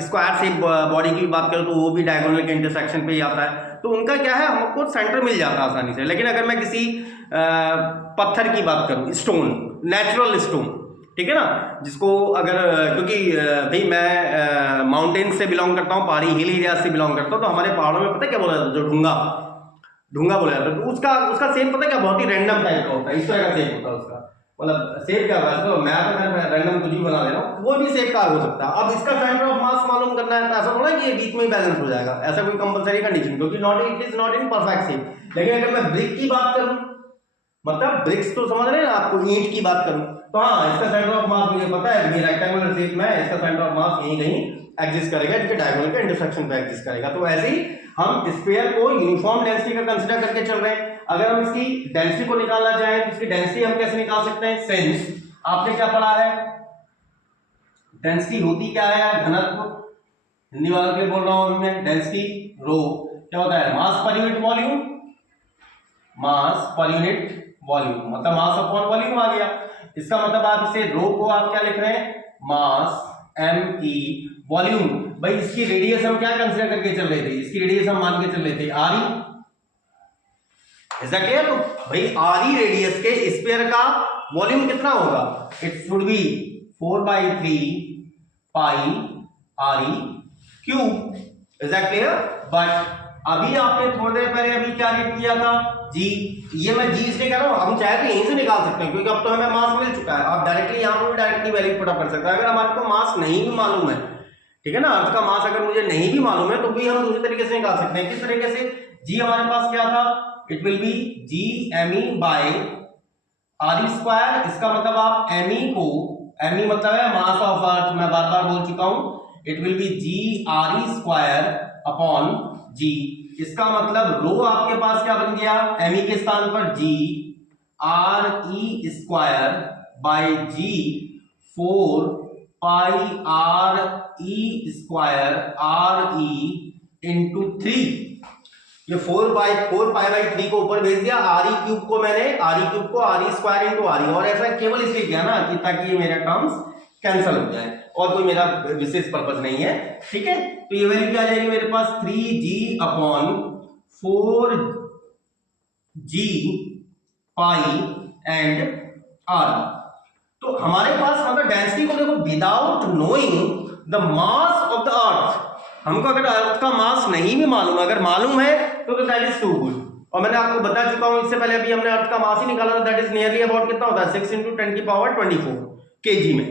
स्क्वायर शेप बॉडी की बात करूँ तो वो भी डायगोनल के इंटरसेक्शन पे ही आता है। तो उनका क्या है, हमको सेंटर मिल जाता है आसानी से। लेकिन अगर मैं किसी पत्थर की बात करूँ, स्टोन, नेचुरल स्टोन, ठीक है ना, जिसको अगर, क्योंकि भाई मैं माउंटेन से बिलोंग करता हूँ, पहाड़ी हिल एरिया से बिलोंग करता हूँ, तो हमारे पहाड़ों में पता है क्या बोला जाता है, जो ढूंगा बोला जाता है। तो उसका शेप पता है क्या, बहुत ही रैंडम टाइप का होता है, इस तरह का शेप होता है उसका, मतलब शेप क्या होता है, तो मैं रैंडम कुछ भी बना ले रहा हूँ, वो भी शेप का हो सकता है। अब इसका सेंटर ऑफ मास मालूम करना है, तो ऐसा थोड़ा कि ये बीच में ही बैलेंस हो जाएगा, ऐसा कोई कंपलसरी कंडीशन, क्योंकि it is not in perfect shape. लेकिन अगर मैं ब्रिक की बात करूँ, मतलब ब्रिक्स तो समझ रहे हैं ना, आपको ईंट की बात करूं, तो हाँ इसका सेंटर ऑफ मास मुझे पता है, ये रेक्टेंगुलर शेप में है, इसका सेंटर ऑफ मास यहीं कहीं एग्जिस्ट करेगा, इसके डायगोनल के इंटरसेक्शन पे एग्जिस्ट करेगा। तो ऐसे ही हम स्फीयर को यूनिफॉर्म डेंसिटी का कंसीडर करके चल रहे हैं। अगर हम इसकी डेंसिटी को निकालना चाहें, तो इसकी डेंसिटी हम कैसे निकाल सकते हैं, सिंस आपने क्या पढ़ा है, डेंसिटी होती क्या है, घनत्व, हिंदी वालों के लिए बोल रहा हूं मैं, डेंसिटी रो क्या होता है, मास पर यूनिट वॉल्यूम, मास पर यूनिट वॉल्यूम, मतलब मास अपॉन वॉल्यूम आ गया। इसका मतलब आप इसे रो को आप क्या लिख रहे हैं, मास me, वॉल्यूम। भाई इसकी रेडियस हम क्या कंसीडर करके चल रहे थे, इसकी रेडियस हम मान के चल रहे थे आरी, ऐसा क्या, तो भाई आरी रेडियस के स्फीयर का वॉल्यूम कितना होगा, इट शुड बी 4/3 पाई आरी cube, is that clear. But अभी आपने थोड़ी देर पहले अभी क्या रीड किया था, जी, ये मैं जी इसलिए कह रहा हूं, हम चाहे तो यहीं से निकाल सकते हैं, क्योंकि अब तो हमें मास मिल चुका है। आप डायरेक्टली यहां पर डायरेक्टली वैल्यू पुट अप कर सकते हैं। अगर हमारे को मास नहीं भी मालूम है, ठीक है ना, अर्थ का मास अगर मुझे नहीं भी मालूम है, तो भी हम दूसरे तरीके से निकाल सकते हैं। किस तरीके से, जी हमारे पास क्या था, it will be G me by R square. इसका मतलब आप me को, me मतलब है मास ऑफ अर्थ, मैं बार बार बोल चुका हूं, it will be G R square upon G. इसका मतलब रो आपके पास क्या बन गया, me के स्थान पर G R E square by G 4 pi R E square R E into 3। ये 4 पाई बाई 3 को ऊपर भेज दिया, आर ई क्यूब को मैंने, आर ई क्यूब को are E square into R E, और ऐसा केवल इसलिए किया ना कि ताकि ये मेरा टर्म्स कैंसिल हो जाए, और कोई मेरा विशेष पर्पस नहीं है, ठीक है। तो ये वैल्यू क्या आ जाएगी मेरे पास, 3g upon 4g pi and R. तो हमारे पास मतलब डेंसिटी को देखो, without knowing the mass of the earth, हमको अगर अर्थ का मास नहीं भी मालूम, अगर मालूम है तो दैट इज टू गुड। और मैंने आपको बता चुका हूं इससे पहले, अभी हमने अर्थ का मास ही निकाला था, दैट इज नियरली अबाउट कितना होता है, 6 × 10⁻⁴ केजी में,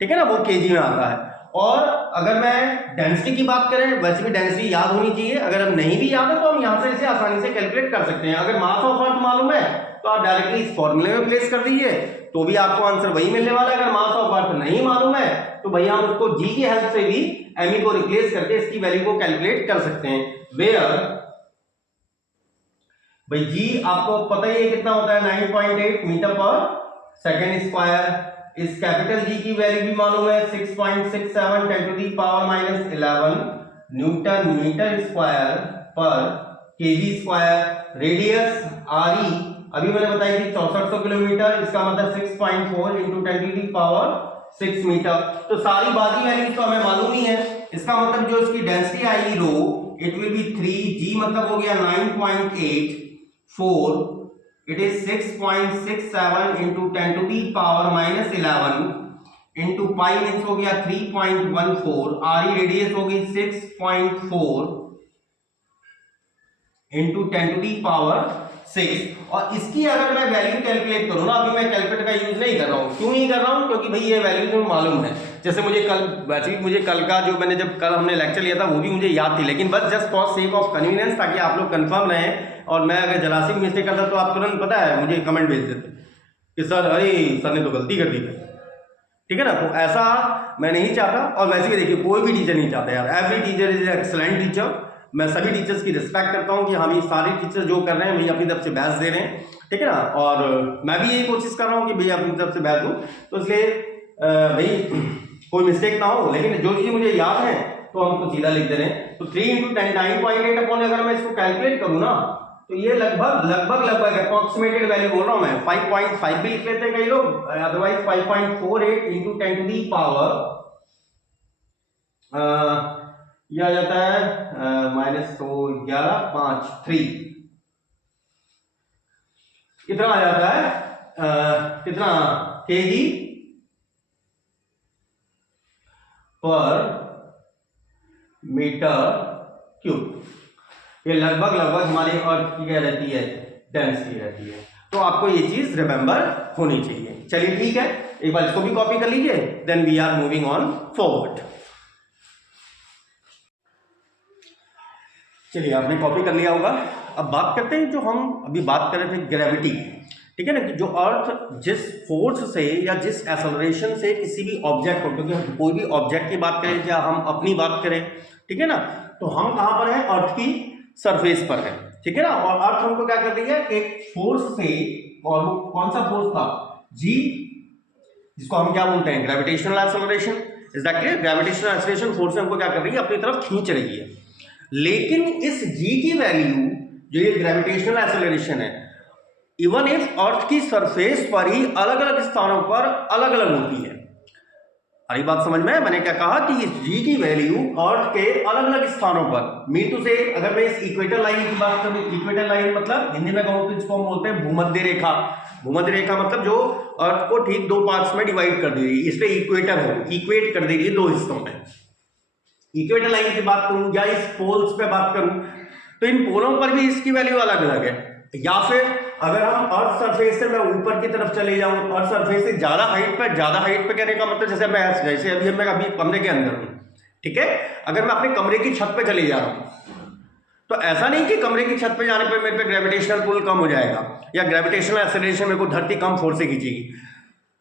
ठीक है ना, वो केजी में आता है। और अगर मैं डेंसिटी की बात करें, वैसे भी डेंसिटी याद होनी चाहिए, अगर हम नहीं भी याद है तो हम यहाँ से इसे आसानी से कैलकुलेट कर सकते हैं। अगर मास ऑफ अर्थ मालूम है तो आप डायरेक्टली इस फॉर्मूले में प्लेस कर दीजिए तो भी आपको आंसर वही मिलने वाला है। अगर मास ऑफ अर्थ नहीं मालूम है तो भैया हम उसको जी की हेल्प से भी एमई को रिप्लेस करके इसकी वैल्यू को कैलकुलेट कर सकते हैं। वेयर भाई जी आपको पता ही है कितना होता है, 9.8 मीटर पर सेकेंड स्क्वायर। इस कैपिटल जी की वैल्यू भी मालूम है 6.67 10 to the power -11 newton metre square पर केजी स्क्वायर। रेडियस आरई अभी मैंने बताई थी 6400 किलोमीटर, इसका मतलब 6.4 into 10 to the power 6 metre. तो सारी बाकी वैल्यूज तो हमें मालूम ही है। इसका मतलब जो इसकी डेंसिटी आएगी रो, इट विल बी 3 जी मतलब हो गया 9.8 4, it is 6.67 into 10 to the power -11 into pi means हो गया 3.14, आरी रेडियस हो गई 6.4 into 10 to the power 6। और इसकी अगर मैं वैल्यू कैलकुलेट करूं ना, अभी मैं कैलकुलेटर का यूज नहीं कर रहा हूं। क्यों नहीं कर रहा हूं? क्योंकि भाई ये वैल्यू मुझे मालूम है। जैसे मुझे कल, वैसे मुझे कल का जो मैंने जब कल हमने लेक्चर लिया था वो भी मुझे याद थी, लेकिन बस just for sake of convenience, ताकि आप लोग कंफर्म रहें। और मैं अगर जरा सी मिस्टेक करता तो आप तुरंत पता है मुझे कमेंट भेज देते कि सर अरे सर ने तो गलती कर दी है, ठीक है ना। तो ऐसा मैं नहीं चाहता। और वैसे भी देखिए कोई भी टीचर नहीं चाहता यार, every teacher is excellent teacher. मैं सभी टीचर्स की रिस्पेक्ट करता हूँ कि हम ये सारे टीचर जो कर रहे हैं वही अपनी तरफ से बेस्ट दे रहे हैं, ठीक है ना। और मैं भी यही कोशिश कर रहा हूँ कि भैया अपनी तरफ से बेस्ट दूँ, तो इसलिए भाई कोई मिस्टेक ना हो। लेकिन जो चीज़ मुझे याद है तो हम उसको सीधा लिख दे रहे हैं। तो 3 इंटू 10 9.8 अपॉन अगर मैं इसको कैलकुलेट करूँ ना तो ये लगभग अप्रोक्सीमेटेड वैल्यू बोल रहा हूँ मैं, 5.5 भी लिख लेते हैं कई लोग, otherwise 5.48 into 10 to the power यह आ जाता है -11.53, कितना आ जाता है कितना केजी पर मीटर क्यूब। ये लगभग हमारे अर्थ की क्या रहती है, डेंसिटी रहती है। तो आपको ये चीज रिमेंबर होनी चाहिए। चलिए ठीक है, एक बार इसको भी कॉपी कर लीजिए, then we are moving on forward. चलिए आपने कॉपी कर लिया होगा। अब बात करते हैं जो हम अभी बात कर रहे थे, ग्रेविटी, ठीक है ना, कि जो अर्थ जिस फोर्स से या जिस एक्सेलरेशन से किसी भी ऑब्जेक्ट को, क्योंकि हम कोई भी ऑब्जेक्ट की बात करें या हम अपनी बात करें, ठीक है ना, तो हम कहां पर हैं, अर्थ की सरफेस पर है, ठीक है ना। और अर्थ हमको क्या कर रही है, एक फोर्स से, और वो कौन सा फोर्स था, जी, जिसको हम क्या बोलते हैं, gravitational acceleration. Exactly, gravitational acceleration force हमको क्या कर रही है, अपनी तरफ खींच रही है। लेकिन इस जी की वैल्यू, जो ये ग्रेविटेशनल एक्सेलरेशन है, इवन इफ अर्थ की सरफेस पर ही अलग अलग स्थानों पर अलग अलग होती है। अरे बात समझ में, मैंने क्या कहा कि इस जी की वैल्यू अर्थ के अलग अलग स्थानों पर, मीन टू से, अगर मैं इस इक्वेटर लाइन की बात करूं, इक्वेटर लाइन मतलब हिंदी में कहूं तो इसको हम बोलते हैं भूमध्य रेखा। भूमध्य रेखा मतलब जो अर्थ को ठीक दो पार्ट्स में डिवाइड कर दे रही है, इसलिए इक्वेटर हो, इक्वेट कर दे रही है दो हिस्सों में। इक्वेटर लाइन की बात करूं या इस पोल्स पे बात करूं, तो इन पोलों पर भी इसकी वैल्यू अलग अलग है। या फिर अगर हम अर्थ सरफेस से मैं ऊपर की तरफ चले जाऊं, अर्थ सरफेस से ज्यादा हाइट पे कहने का मतलब जैसे अभी मैं अभी कमरे के अंदर हूं, ठीक है, अगर मैं अपने कमरे की छत पे चले जा रहा हूं, तो ऐसा नहीं कि कमरे की छत पे जाने पर मेरे पे ग्रेविटेशनल पुल कम हो जाएगा या ग्रेविटेशनल एक्सेलरेशन मेरे को धरती कम फोर्स से खींचेगी।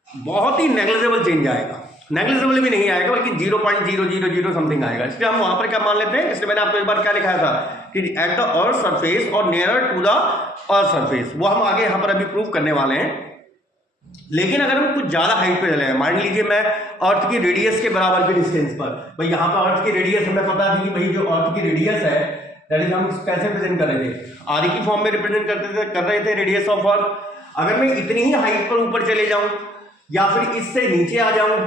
बहुत ही नेग्लिजिबल चेंज आएगा, नेग्लिजिबल भी नहीं आएगा, बल्कि 0.000 समथिंग आएगा। इसलिए हम वहां पर क्या मान लेते हैं, इसलिए मैंने आपको एक बार क्या लिखाया था कि एट द अर्थ सरफेस और nearer to the earth surface, वो हम आगे यहां पर अभी प्रूव करने वाले हैं। लेकिन अगर हम कुछ ज्यादा हाइट पे चले हैं, मान लीजिए मैं अर्थ की रेडियस के बराबर के डिस्टेंस पर, भाई यहाँ पर अर्थ की रेडियस हमें पता थी कि भाई जो अर्थ की रेडियस है, दैट इज हम कैसे रिप्रेजेंट कर रहे थे, आर की फॉर्म में रिप्रेजेंट कर रहे थे रेडियस ऑफ अर्थ। अगर मैं इतनी ही हाइट पर ऊपर चले जाऊं या फिर इससे नीचे आ जाऊं,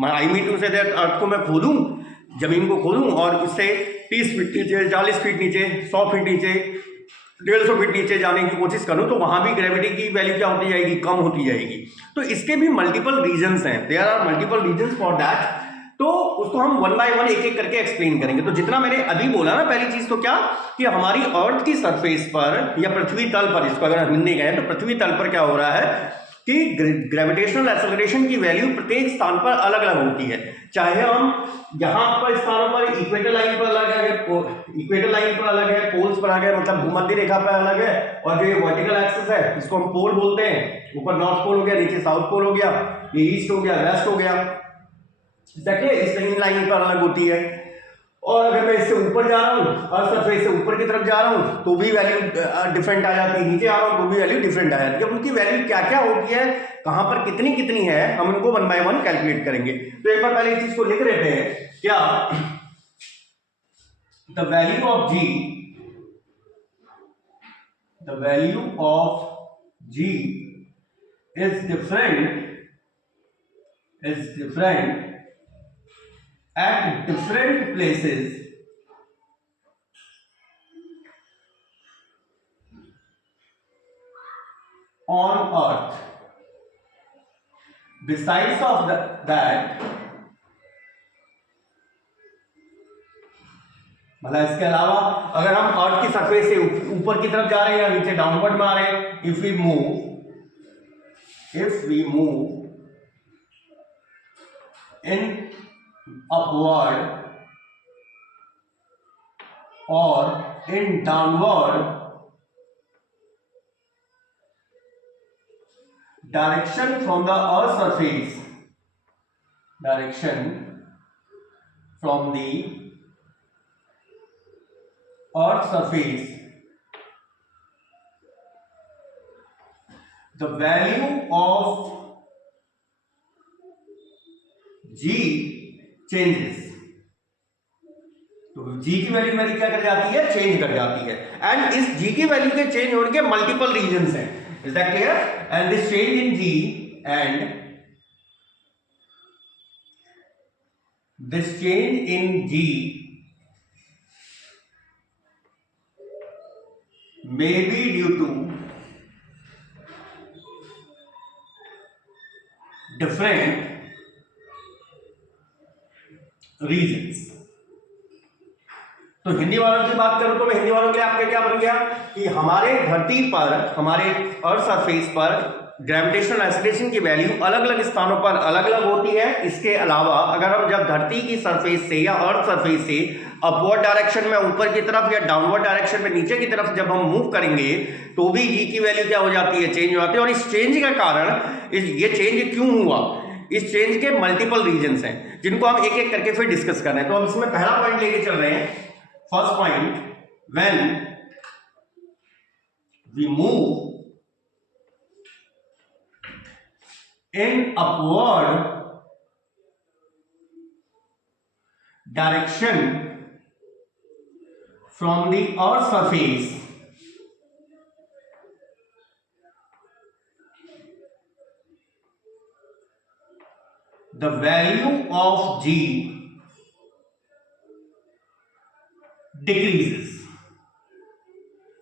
मैं I mean to say that earth को मैं खोदूं, जमीन को खोदूं और इससे 30 फीट नीचे, 40 फीट नीचे, 100 फीट नीचे, 150 फीट नीचे जाने की कोशिश करूं, तो वहां भी ग्रेविटी की वैल्यू क्या होती जाएगी, कम होती जाएगी। तो इसके भी मल्टीपल रीजंस हैं, there are multiple reasons for that. तो उसको हम वन बाय वन एक एक करके एक्सप्लेन करेंगे। तो जितना मैंने अभी बोला ना, पहली चीज तो क्या कि हमारी अर्थ की सरफेस पर या पृथ्वी तल पर, इसको अगर हम हिंदी कहें तो पृथ्वी तल पर क्या हो रहा है कि ग्रेविटेशनल एक्सेलरेशन की वैल्यू प्रत्येक स्थान पर अलग अलग होती है, चाहे हम यहाँ पर स्थानों पर इक्वेटर लाइन पर अलग है, इक्वेटर लाइन पर अलग है, पोल्स पर अलग है, मतलब भूमध्य रेखा पर अलग है, और जो ये वर्टिकल एक्सिस है इसको हम पोल बोलते हैं, ऊपर नॉर्थ पोल हो गया, नीचे साउथ पोल हो गया, ये ईस्ट हो गया, वेस्ट हो गया, देखिए इस लाइन पर अलग होती है। और अगर मैं इससे ऊपर जा रहा हूँ, अर्थ सरफेस से ऊपर की तरफ जा रहा हूँ तो भी वैल्यू डिफरेंट आ जाती है, नीचे आ रहा हूँ तो भी वैल्यू डिफरेंट आ जाती है। उनकी वैल्यू क्या क्या होती है, कहाँ पर कितनी कितनी है, हम उनको 1 by 1 कैलकुलेट करेंगे। तो एक बार पहले इस चीज को लिख लेते हैं, क्या the value of G is different at different places on earth. Besides of that, मतलब इसके अलावा अगर हम अर्थ की सरफेस से ऊपर की तरफ जा रहे हैं या नीचे डाउनवर्ड में आ रहे हैं, if we move in upward or in downward direction from the earth surface, the value of G changes। तो G की वैल्यू मेरी क्या कर जाती है, चेंज कर जाती है। एंड इस G की वैल्यू के चेंज होने के मल्टीपल रीजंस हैं, is that clear? And this change in G and this change in G may be due to different reasons. तो हिंदी वालों की बात करूं तो मैं हिंदी वालों के लिए आपके क्या बन गया कि हमारे धरती पर, हमारे अर्थ सरफेस पर ग्रेविटेशनल एक्सेलरेशन की वैल्यू अलग अलग स्थानों पर अलग अलग होती है। इसके अलावा अगर हम जब धरती की सरफेस से या अर्थ सरफेस से अपवर्ड डायरेक्शन में ऊपर की तरफ या डाउनवर्ड डायरेक्शन में नीचे की तरफ जब हम मूव करेंगे तो भी जी की वैल्यू क्या हो जाती है, चेंज हो जाती है। और इस चेंज का कारण, ये चेंज क्यों हुआ, इस चेंज के मल्टीपल रीजंस हैं जिनको हम एक एक करके फिर डिस्कस कर रहे हैं। तो हम इसमें पहला पॉइंट लेके चल रहे हैं। First point, when we move in upward direction from the earth surface, the value of G decreases।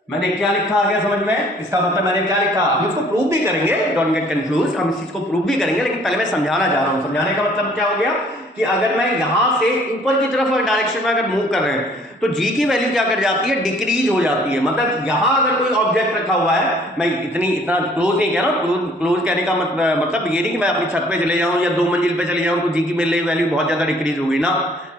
मैंने क्या लिखा आ गया समझ में? इसका मतलब मैंने क्या लिखा, हम इसको प्रूव भी करेंगे, डोंट गेट कंफ्यूज, हम इस चीज को प्रूव भी करेंगे, लेकिन पहले मैं समझाना जा रहा हूं। समझाने का मतलब क्या हो गया कि अगर मैं यहां से ऊपर की तरफ डायरेक्शन में अगर मूव कर रहे हैं तो जी की वैल्यू क्या कर जाती है, डिक्रीज हो जाती है। मतलब यहां अगर कोई ऑब्जेक्ट रखा हुआ है, मैं इतना क्लोज नहीं कह रहा हूं, क्लोज कहने का मतलब ये नहीं कि मैं अपनी छत पे चले जाऊं या 2 मंजिल पे चले जाऊं तो जी की मेरी वैल्यू बहुत ज्यादा डिक्रीज होगी ना,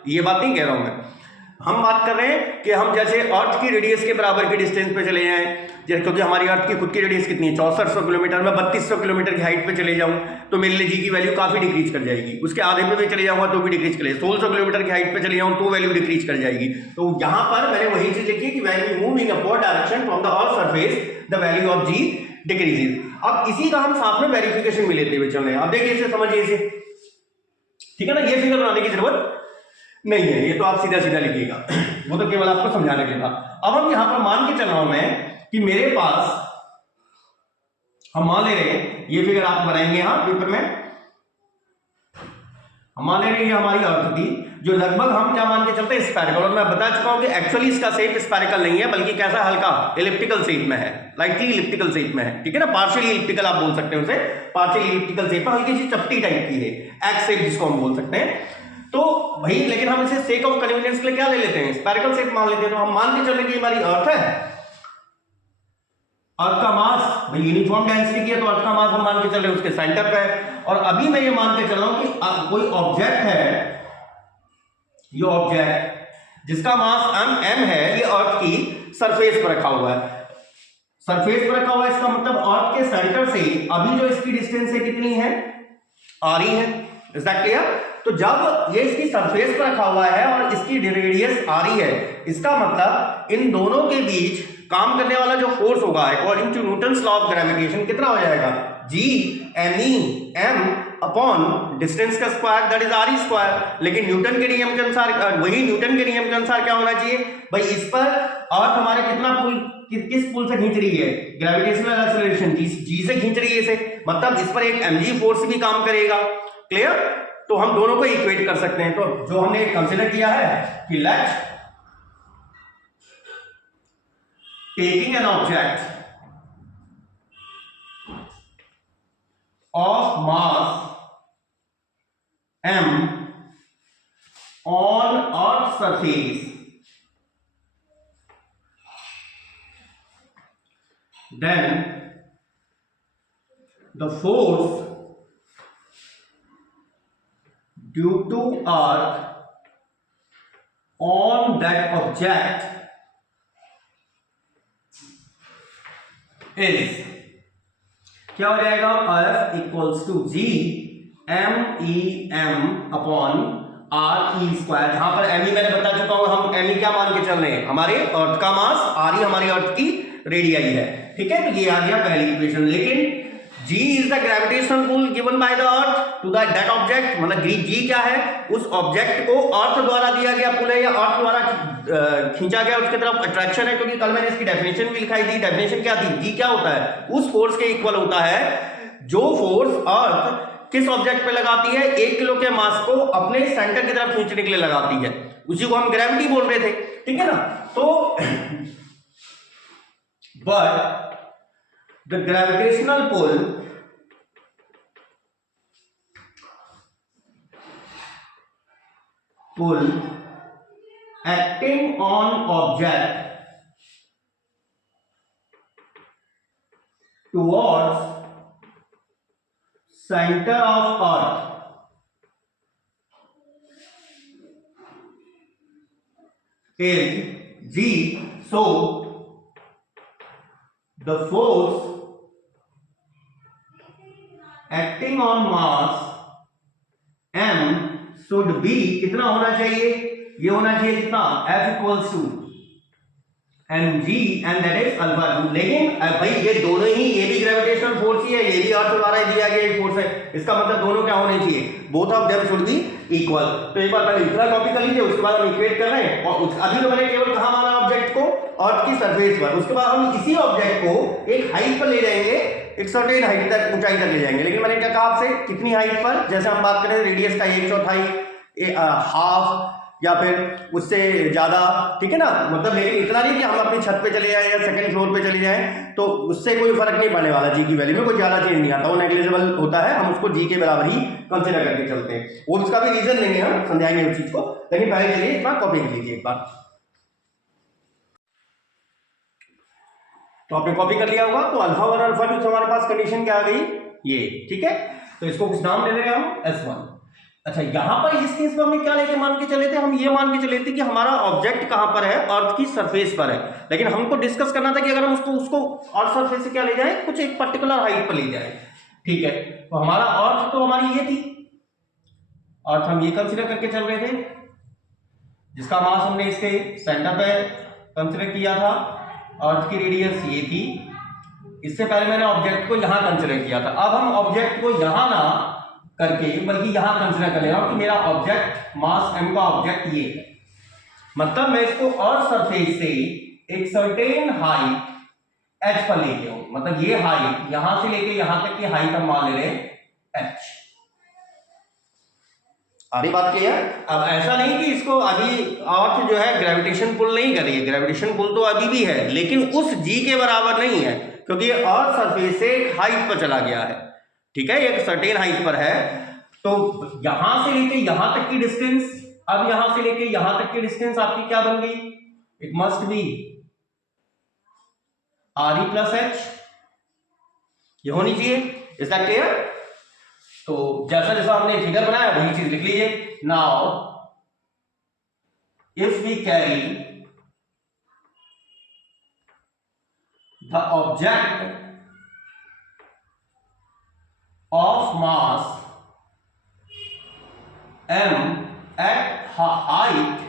ये बात नहीं कह रहा हूं मैं। हम बात कर रहे हैं कि हम जैसे अर्थ की रेडियस के बराबर की डिस्टेंस पे चले जाएं, क्योंकि हमारी अर्थ की खुद की रेडियस कितनी है 6400 किलोमीटर, मैं 3200 किलोमीटर की हाइट पे चले जाऊं तो मेरे लिए जी की वैल्यू काफी डिक्रीज कर जाएगी। उसके आधे पे भी चले जाऊंगा तो भी डिक्रीज कर जाएगी। 1600 किलोमीटर की हाइट पे चले जाऊं तो वैल्यू डिक्रीज कर जाएगी। तो यहां पर मैंने वही चीज लिखी कि when we move in upward direction from the earth surface the value of G decreases. अब इसी का हम साथ में वेरिफिकेशन भी लेते हुए चल रहे हैं। अब देखिए इसे समझिए इसे, ठीक है ना, ये फिगर बनाने की जरूरत नहीं है, ये तो आप सीधा सीधा लिखिएगा, वो तो केवल आपको समझाने के लिए था। अब हम यहां पर मान के चल रहा हूं मैं कि मेरे पास, हम मान ले रहे हैं ये फिगर आप बनाएंगे यहां पेपर में, हम मान ले रहे हैं ये हमारी अर्थ थी जो लगभग हम क्या मान के चलते हैं, स्फेरिकल। और मैं बता चुका हूं कि एक्चुअली इसका शेप स्फेरिकल नहीं है बल्कि कैसा, हल्का इलिप्टिकल शेप में है, लाइटली इलिप्टिकल शेप में है, ठीक है ना, पार्शियली इलिप्टिकल आप बोल सकते हैं उसे, पार्शियली इलिप्टिकल शेप में, हल्की सी चपटी टाइप की है, एक्स शेप जिसको हम बोल सकते हैं। तो भाई लेकिन हम इसे सेक ऑफ कन्वीनियंस के लिए क्या ले लेते हैं, स्फेरिकल शेप मान लेते हैं। तो हम मान के चलें कि हमारी अर्थ है, अर्थ का मास भाई यूनिफॉर्म डेंसिटी की है, तो अर्थ का मास हम मान के चल रहे हैं उसके सेंटर पे है। और अभी मैं ये मान के चल रहा हूं कि कोई ऑब्जेक्ट है, ये ऑब्जेक्ट जिसका मास m है, ये अर्थ की सरफेस पर रखा हुआ है, सरफेस पर रखा हुआ है, इसका मतलब अर्थ के सेंटर से अभी जो इसकी डिस्टेंस है कितनी है, r है। Is that clear? तो जब ये इसकी सरफेस पर रखा हुआ है और इसकी रेडियस r है, इसका मतलब इन दोनों के बीच काम करने वाला जो फोर्स होगा according to Newton's law of gravitation कितना हो जाएगा, g m अपॉन डिस्टेंस का square, that is r square. लेकिन न्यूटन के नियम के अनुसार, वही न्यूटन के नियम के अनुसार क्या होना चाहिए भाई, इस पर अर्थ हमारे कितना पुल, किस पुल से खींच रही है, ग्रेविटेशनल एक्सेलरेशन जी से खींच रही है इसे, मतलब इस पर एक mg फोर्स भी काम करेगा। क्लियर? तो हम दोनों को इक्वेट कर सकते हैं। तो जो हमने कंसीडर किया है कि let taking an object of mass m on earth surface, then the force due to earth on that object is क्या हो जाएगा, F equals to G M E M upon R E square. जहां पर M E मैंने बता चुका हूं, हम एम ई क्या मान के चल रहे हैं, हमारे अर्थ का मास, आर ई हमारी अर्थ की रेडियाई है। ठीक है, तो ये आ गया पहली इक्वेशन। लेकिन G is the gravitational pull given by the earth to that object, मतलब G क्या है, उस ऑब्जेक्ट को अर्थ द्वारा दिया गया पुल है या अर्थ द्वारा खींचा गया उसकी तरफ अट्रैक्शन है। क्योंकि कल मैंने इसकी डेफिनेशन भी लिखाई थी, डेफिनेशन क्या थी, G क्या होता है, उस फोर्स के इक्वल होता है जो फोर्स अर्थ किस ऑब्जेक्ट पे लगाती है, 1 किलो के मास को अपने सेंटर की तरफ खींचने के लिए लगाती है, उसी को हम ग्रेविटी बोल रहे थे। ठीक है ना? तो but the gravitational pull acting on object towards center of earth is G. So the force acting on mass m should be कितना होना चाहिए, ये होना चाहिए कितना, F equals to mg and that is alpha 2। लेकिन भाई ये दोनों ही, ये भी ग्रेविटेशनल फोर्स ही है, ये भी अर्थ द्वारा दिया गया एक फोर्स है, इसका मतलब दोनों क्या होने चाहिए, both of them should be equal. तो एक बार पहले इतना कॉपी कर लीजिए, उसके बाद हम इक्वेट कर रहे हैं। और अभी तो मैंने केवल कहां माना ऑब्जेक्ट को, अर्थ की सरफेस पर। उसके बाद हम इसी ऑब्जेक्ट को एक हाइट पर ले जाएंगे, एक सर्टेन हाइट तक, ऊंचाई तक ले जाएंगे। लेकिन मैंने क्या कहा आपसे, कितनी हाइट पर, जैसे हम बात करें रेडियस का 1/4 हाफ या फिर उससे ज्यादा। ठीक है ना? मतलब लेकिन इतना नहीं कि हम अपनी छत पे चले जाएं या सेकंड फ्लोर पे चले जाएं, तो उससे कोई फर्क नहीं पड़ने वाला, जी की वैल्यू में कोई ज्यादा चेंज नहीं आता, वो नेग्लिजिबल होता है, हम उसको जी के बराबर ही कंसिडर करके चलते हैं। वो उसका भी रीजन लेंगे, हम समझाएंगे उस चीज को। लेकिन पहले चलिए इतना कॉपी कर लीजिए एक बार। तो आपने कॉपी कर लिया होगा। तो अल्फा 1 अल्फा 2 हमारे पास कंडीशन क्या आ गई, ये। ठीक है, तो इसको कुछ नाम दे दे रहे हैं हम, S1। अच्छा, यहां पर इस केस में हमने क्या लेके मान के चले थे, हम ये मान के चले थे कि हमारा ऑब्जेक्ट कहां पर है, अर्थ की सरफेस पर है। लेकिन हमको डिस्कस करना था कि अगर हम उसको अर्थ सरफेस से क्या ले जाए, कुछ एक पर्टिकुलर हाइट पर ले जाए। ठीक है, तो हमारा अर्थ तो हमारी ये थी, अर्थ हम ये कंसिडर करके चल रहे थे, जिसका मास हमने इसके सेंटर पे कंसिडर किया था, अर्थ की रेडियस ये थी। इससे पहले मैंने ऑब्जेक्ट को यहां कंसिडर किया था। अब हम ऑब्जेक्ट को यहां ना करके बल्कि यहां कंसिडर कर ले रहा हूं कि मेरा ऑब्जेक्ट, मास m का ऑब्जेक्ट ये है। मतलब मैं इसको अर्थ सरफेस से एक सर्टेन हाइट h पर ले गया हूं, मतलब ये हाइट यहां से लेके यहां तक की हाइट हम मान ले रहे हैं h। आधी बात क्लियर? अब ऐसा नहीं कि इसको अभी अर्थ जो है ग्रेविटेशन पुल नहीं कर रही है, ग्रेविटेशन पुल तो अभी भी है, लेकिन उस g के बराबर नहीं है, क्योंकि ये अर्थ सरफेस से एक हाइट पर चला गया है। ठीक है, एक सर्टेन हाइट पर है। तो यहां से लेके यहां तक की डिस्टेंस, अब यहां से लेके यहां तक की डिस्टेंस आपकी क्या बन गई, it must be are E plus H, ये होनी चाहिए। Is that clear? तो जैसा जैसा आपने फिगर बनाया वही चीज लिख लीजिए। Now if we carry the object of mass m at height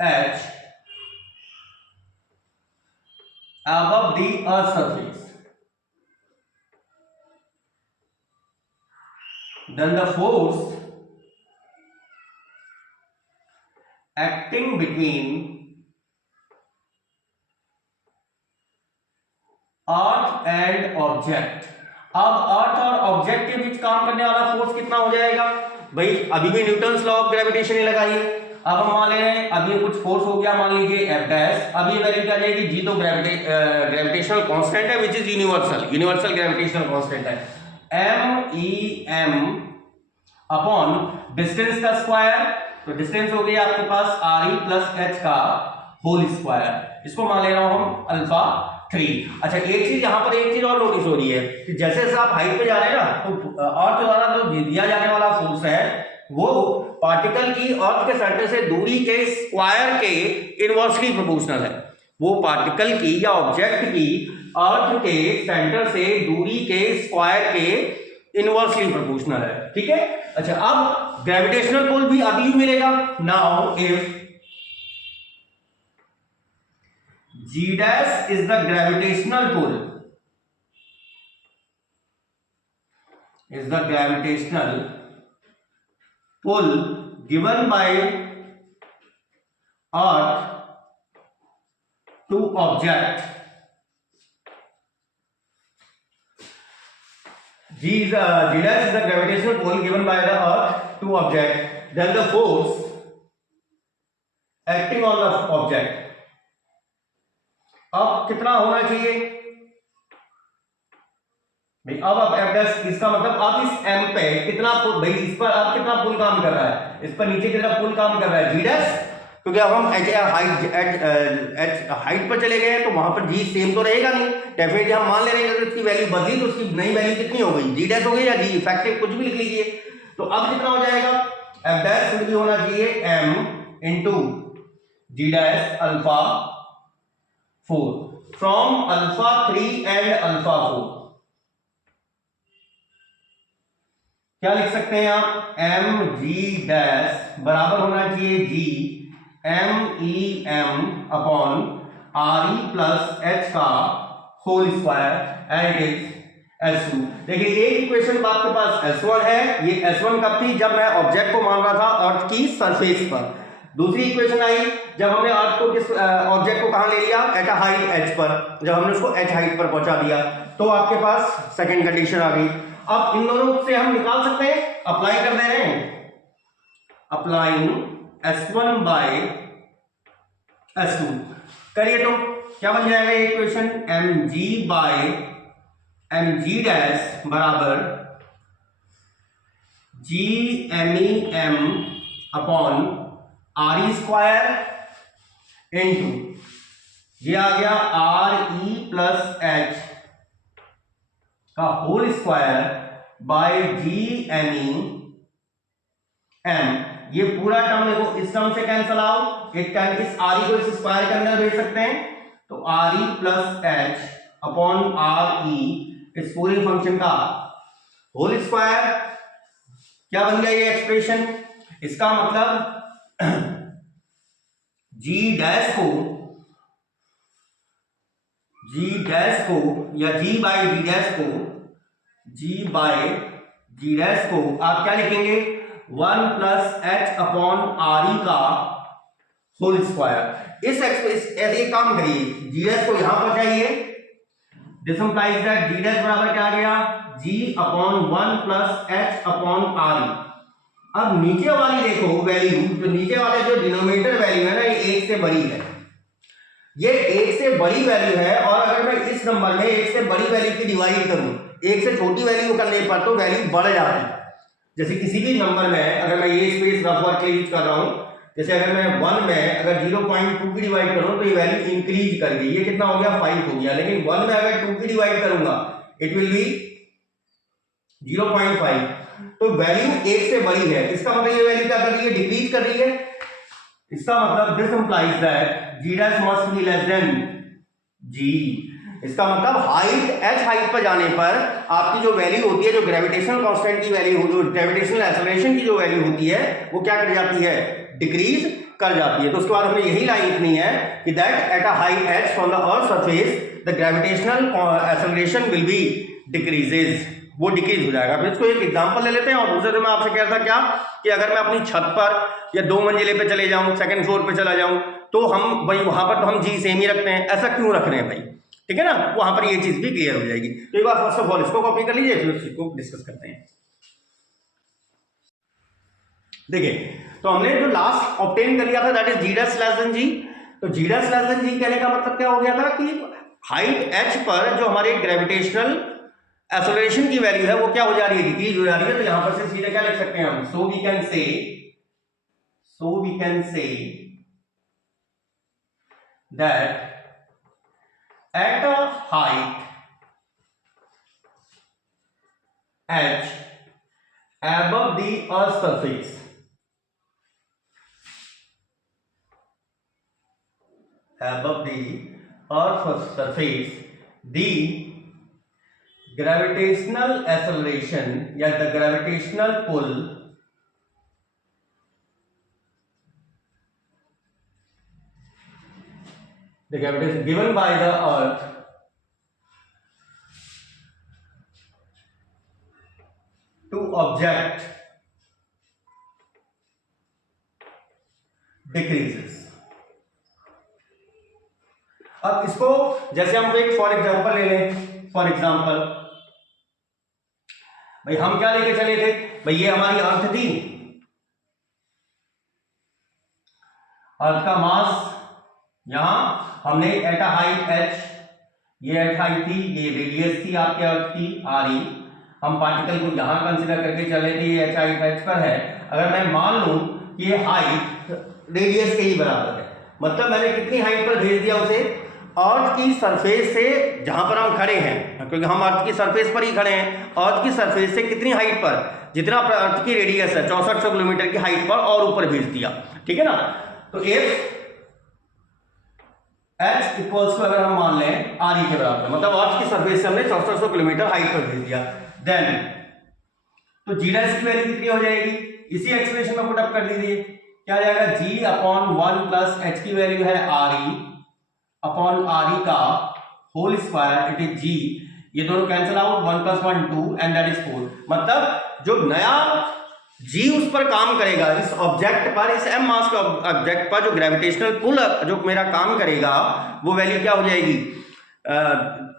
h above the earth surface, then the force acting between earth and object. अब अर्थ और ऑब्जेक्ट के बीच काम करने वाला फोर्स कितना हो जाएगा भाई? अभी भी न्यूटन्स लॉ ऑफ ग्रेविटेशन ही लगाइए। अब हम मान ले रहे हैं अभी कुछ फोर्स हो गया, मान लीजिए एफ डैश। अब ये वैल्यू क्या जाएगी? जी तो ग्रेविटेशनल कांस्टेंट है which is universal gravitational constant है, M E M upon distance का स्क्वायर। तो डिस्टेंस हो गया आपके पास आर ई प्लस एच का होल स्क्वायर। इसको मान ले रहा हूं हम अल्फा 3। अच्छा, एक चीज यहां पर एक चीज और नोटिस हो रही है कि जैसे जैसे आप हाइट पे जा रहे हैं ना, तो अर्थ द्वारा जो दिया जाने वाला फोर्स है वो पार्टिकल की अर्थ के सेंटर से दूरी के स्क्वायर के इनवर्सली प्रोपोर्शनल है। वो पार्टिकल की या ऑब्जेक्ट की अर्थ के सेंटर से दूरी के स्क्वायर के इनवर्सली प्रोपोर्शनल है। ठीक है। अच्छा, अब ग्रेविटेशनल पुल भी अभी मिलेगा। Now if G dash is the gravitational pull, given by Earth to object. G dash is the gravitational pull given by the Earth to object. Then the force acting on the object. अब कितना होना चाहिए भाई? अब आप F इसका मतलब आप इस एम पे कितना भाई, इस पर आप कितना पुल काम कर रहा है, इस पर नीचे कितना पुल काम कर रहा है? जी डैश। क्योंकि अब हम एच हाइट पर चले गए तो वहां पर जी सेम तो रहेगा नहीं, डेफिनेटली हम मान ले रहे हैं कि उसकी वैल्यू बदली तो उसकी नई वैल्यू कितनी हो गई? जी डैश हो गई या जी इफेक्टिव, कुछ भी लिख लीजिए। तो अब कितना हो जाएगा? एफ डैश शुड भी होना चाहिए M into G dash alpha 4 from alpha 3 and alpha 4। क्या लिख सकते हैं आप? एम जी डैश बराबर होना चाहिए G M E M upon R E plus H का whole square and it is S2। देखिए एक इक्वेशन आपके पास S1 है, ये S1 कब थी? जब मैं ऑब्जेक्ट को मान रहा था अर्थ की सरफेस पर। दूसरी इक्वेशन आई जब हमने अर्थ को किस ऑब्जेक्ट को कहां ले लिया? एट अ हाइट h पर, जब हमने उसको h हाइट पर पहुंचा दिया तो आपके पास सेकंड कंडीशन आ गई। अब इन दोनों से हम निकाल सकते हैं, अप्लाई कर दे रहे हैं, अप्लाइंग S1 बाय S2 करिए तो क्या बन जाएगा ये equation? mg by mg dash बराबर g m upon R E square into ये आ गया आर ई प्लस एच का whole square by G M E M. ये पूरा टर्म देखो, इस टर्म से कैंसल आउट, एक टाइम इस आर ई को इस स्क्वायर के अंदर भेज सकते हैं, तो R E plus H upon R E इस पूरे फंक्शन का होल स्क्वायर। क्या बन गया ये एक्सप्रेशन? इसका मतलब जी डैश को या जी बाई डी डैश को, जी बाई जी डैश को आप क्या लिखेंगे? 1 प्लस एच अपॉन आर ई का होल स्क्वायर। इस ऐसे काम करिए, जी डैश को यहां पर चाहिए, this implies that G dash बराबर क्या आ गया? G upon 1 plus H upon R E. अब नीचे वाली देखो वैल्यू, तो नीचे वाले जो डिनोमिनेटर वैल्यू है ना, ये 1 से बड़ी है, ये 1 से बड़ी वैल्यू है। और अगर मैं इस नंबर में 1 से बड़ी वैल्यू की डिवाइड करूं 1 से छोटी वैल्यू करने पर तो वैल्यू बढ़ जाती है। जैसे किसी भी नंबर में अगर मैं ये स्पेस रफ वर्क के लिए यूज कर रहा हूं, जैसे अगर मैं 1 में अगर 0.2 की डिवाइड करूं तो ये वैल्यू इंक्रीज कर गई, ये कितना हो गया 5 हो गया, लेकिन 1 में अगर 2 की डिवाइड करूंगा इट विल बी 0.5, तो वैल्यू 1 से बड़ी है, इसका मतलब ये वैल्यू क्या कर रही है, डिक्रीज कर रही है। इसका मतलब this implies that g dash must be less than g। इसका मतलब हाइट h हाइट पर जाने पर आपकी जो वैल्यू होती है, जो ग्रेविटेशनल कांस्टेंट की वैल्यू होती है, ग्रेविटेशनल एक्सेलरेशन की जो वैल्यू होती है वो क्या कर जाती है, डिक्रीज कर जाती है। तो उसके बाद हमें यही लाइन लिखनी है कि that at a height h from the earth surface the gravitational acceleration will be decreases, वो डिक्रीज हो जाएगा। फिर इसको एक एग्जांपल ले लेते हैं। और दूसरे में आपसे कह रहा था क्या कि अगर मैं अपनी छत पर या 2 मंजिले पे चले जाऊं, सेकंड फ्लोर पे चला जाऊं, तो हम भाई वहां पर तो हम जी सेम ही रखते हैं, ऐसा क्यों रख रहे हैं भाई, ठीक है ना, वहां पर ये चीज भी क्लियर हो जाएगी। तो एक बार फर्स्ट ऑफ ऑल इसको कॉपी कर लीजिए, फिर इसको डिस्कस करते हैं। देखिए, तो हमने जो लास्ट ऑब्टेन कर लिया था that is G dash less than G. तो G dash less than G कहने का मतलब क्या हो गया था कि हाइट h पर जो हमारे ग्रेविटेशनल एक्सेलरेशन की वैल्यू है वो क्या हो जा रही है, डिक्रीज हो जा रही है। तो यहां पर से सीधे क्या लिख सकते हैं हम, so we can say that at a height h above the earth surface, the gravitational acceleration या the gravitational pull the gravitation given by the earth to object decreases। अब इसको जैसे हम एक फॉर एग्जांपल ले लें, फॉर एग्जांपल भाई हम क्या लेके चले थे भाई, ये हमारी अर्थ थी, अर्थ का मास यहां हमने एट अ हाइट h, ये एट हाइट थी, ये रेडियस थी आपके अर्थ की re, हम पार्टिकल को यहां कंसीडर करके चले थे, ये एच हाइट h पर है। अगर मैं मान लूं कि ये हाइट रेडियस के ही बराबर है, मतलब मैंने कितनी हाइट पर भेज दिया उसे, अर्थ की सरफेस से जहां पर हम खड़े हैं, क्योंकि हम अर्थ की सरफेस पर ही खड़े हैं, अर्थ की सरफेस से कितनी हाइट पर, जितना अर्थ की रेडियस है 6400 किलोमीटर की हाइट पर और ऊपर भेज दिया, ठीक है ना। तो इफ h इक्वल्स टू अगर हम मान लें re के बराबर, मतलब अर्थ की सरफेस से हमने 6400 किलोमीटर हाइट पर भेज दिया, देन तो g डैश की वैल्यू कितनी हो जाएगी, इसी एक्सप्रेशन में पुट अप कर दीजिए, क्या आ जाएगा, g अपॉन 1 प्लस h की वैल्यू है re अपॉन re का whole square, it is g, ये दोनों cancel out, 1 plus 1 2 and that is 4। मतलब जो नया g उस पर काम करेगा, इस ऑब्जेक्ट पर, इस m मास के ऑब्जेक्ट पर जो ग्रेविटेशनल पुल जो मेरा काम करेगा वो वैल्यू क्या हो जाएगी,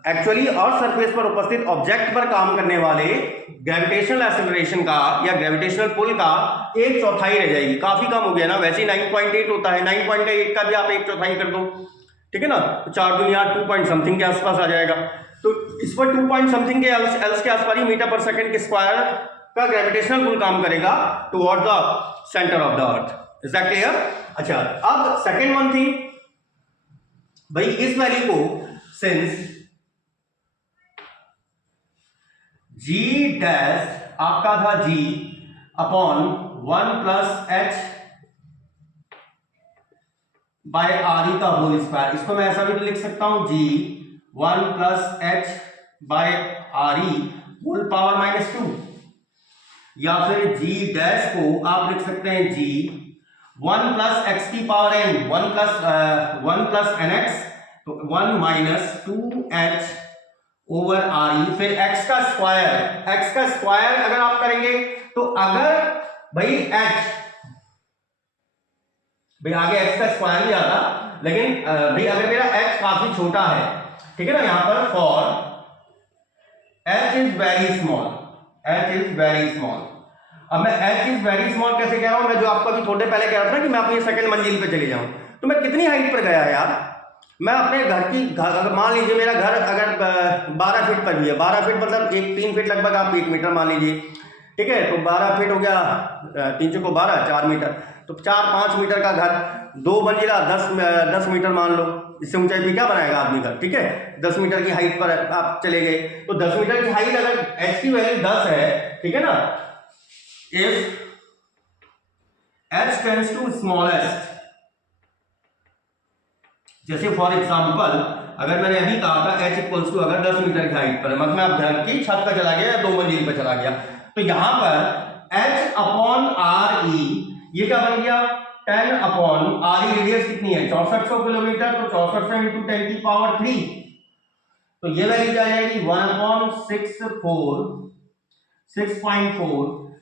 एक्चुअली अर्थ सरफेस पर उपस्थित ऑब्जेक्ट पर काम करने वाले ग्रेविटेशनल एक्सेलरेशन का या ग्रेविटेशनल पुल का 1/4 रह जाएगी। काफी कम हो गया ना, वैसे ही 9.8 होता है, 9.8 का भी आप 1/4 कर दो, ठीक है ना, तो 4 दुनिया 2 पॉइंट समथिंग के आसपास आ जाएगा। तो इस पर 2 पॉइंट समथिंग के एल्स के आसपास ही मीटर पर सेकंड के स्क्वायर का ग्रेविटेशनल पुल काम करेगा toward the centre of the earth. Is that clear? अच्छा, अब सेकंड वन थी भाई, इस वैल्यू को सिंस g डैश आपका था g upon 1 plus h by re का होल स्क्वायर, इसको मैं ऐसा भी तो लिख सकता हूं g 1 plus h by re whole power -2, या फिर g डैश को आप लिख सकते हैं g 1 प्लस x की पावर n, 1 प्लस nx, तो 1 माइनस 2h ओवर re, फिर x का स्क्वायर अगर आप करेंगे तो अगर भाई h, भाई आगे x का स्क्वायर भी आता, लेकिन भाई अगर मेरा h काफी छोटा है, ठीक है ना, यहां पर for h is very small, अब मैं h इज वेरी स्मॉल कैसे कह रहा हूं, मैं जो आपको अभी थोड़े पहले कह रहा था ना कि मैं अपनी सेकंड मंजिल पे चले जाऊं, तो मैं कितनी हाइट पर गया यार, मैं अपने अगर मान लीजिए मेरा घर अगर 12 फीट पर भी है, 12 फीट मतलब 3 फीट लगभग आप 1 मीटर मान लीजिए, ठीक है। तो 12 फीट हो गया, 3 चौको 12, 4 मीटर, तो 4-5 मीटर का घर, 2 मंजिला, 10 मीटर मान लो, इससे ऊंचाई भी क्या बनाएगा आदमी का, ठीक है। 10 मीटर की हाइट पर आप चले गए, तो 10 मीटर की हाइट अगर एच की वैल्यू 10 है, ठीक है ना, if H tends to smallest, जैसे फॉर एग्जांपल अगर मैंने अभी कहा था एच इक्वल्स टू, अगर 10 मीटर की हाइट पर, मतलब आप घर की छत पर चला गया या 2 मंजिल पर चला गया, तो यहां पर एच अपॉन आर ई, ये क्या बन गया, 10 अपॉन आर ई, रेडियस कितनी है 6400 किलोमीटर, तो 6400 इंटू 10 की पावर 3, तो ये वैल्यू क्या आ जाएगी 1/6.4,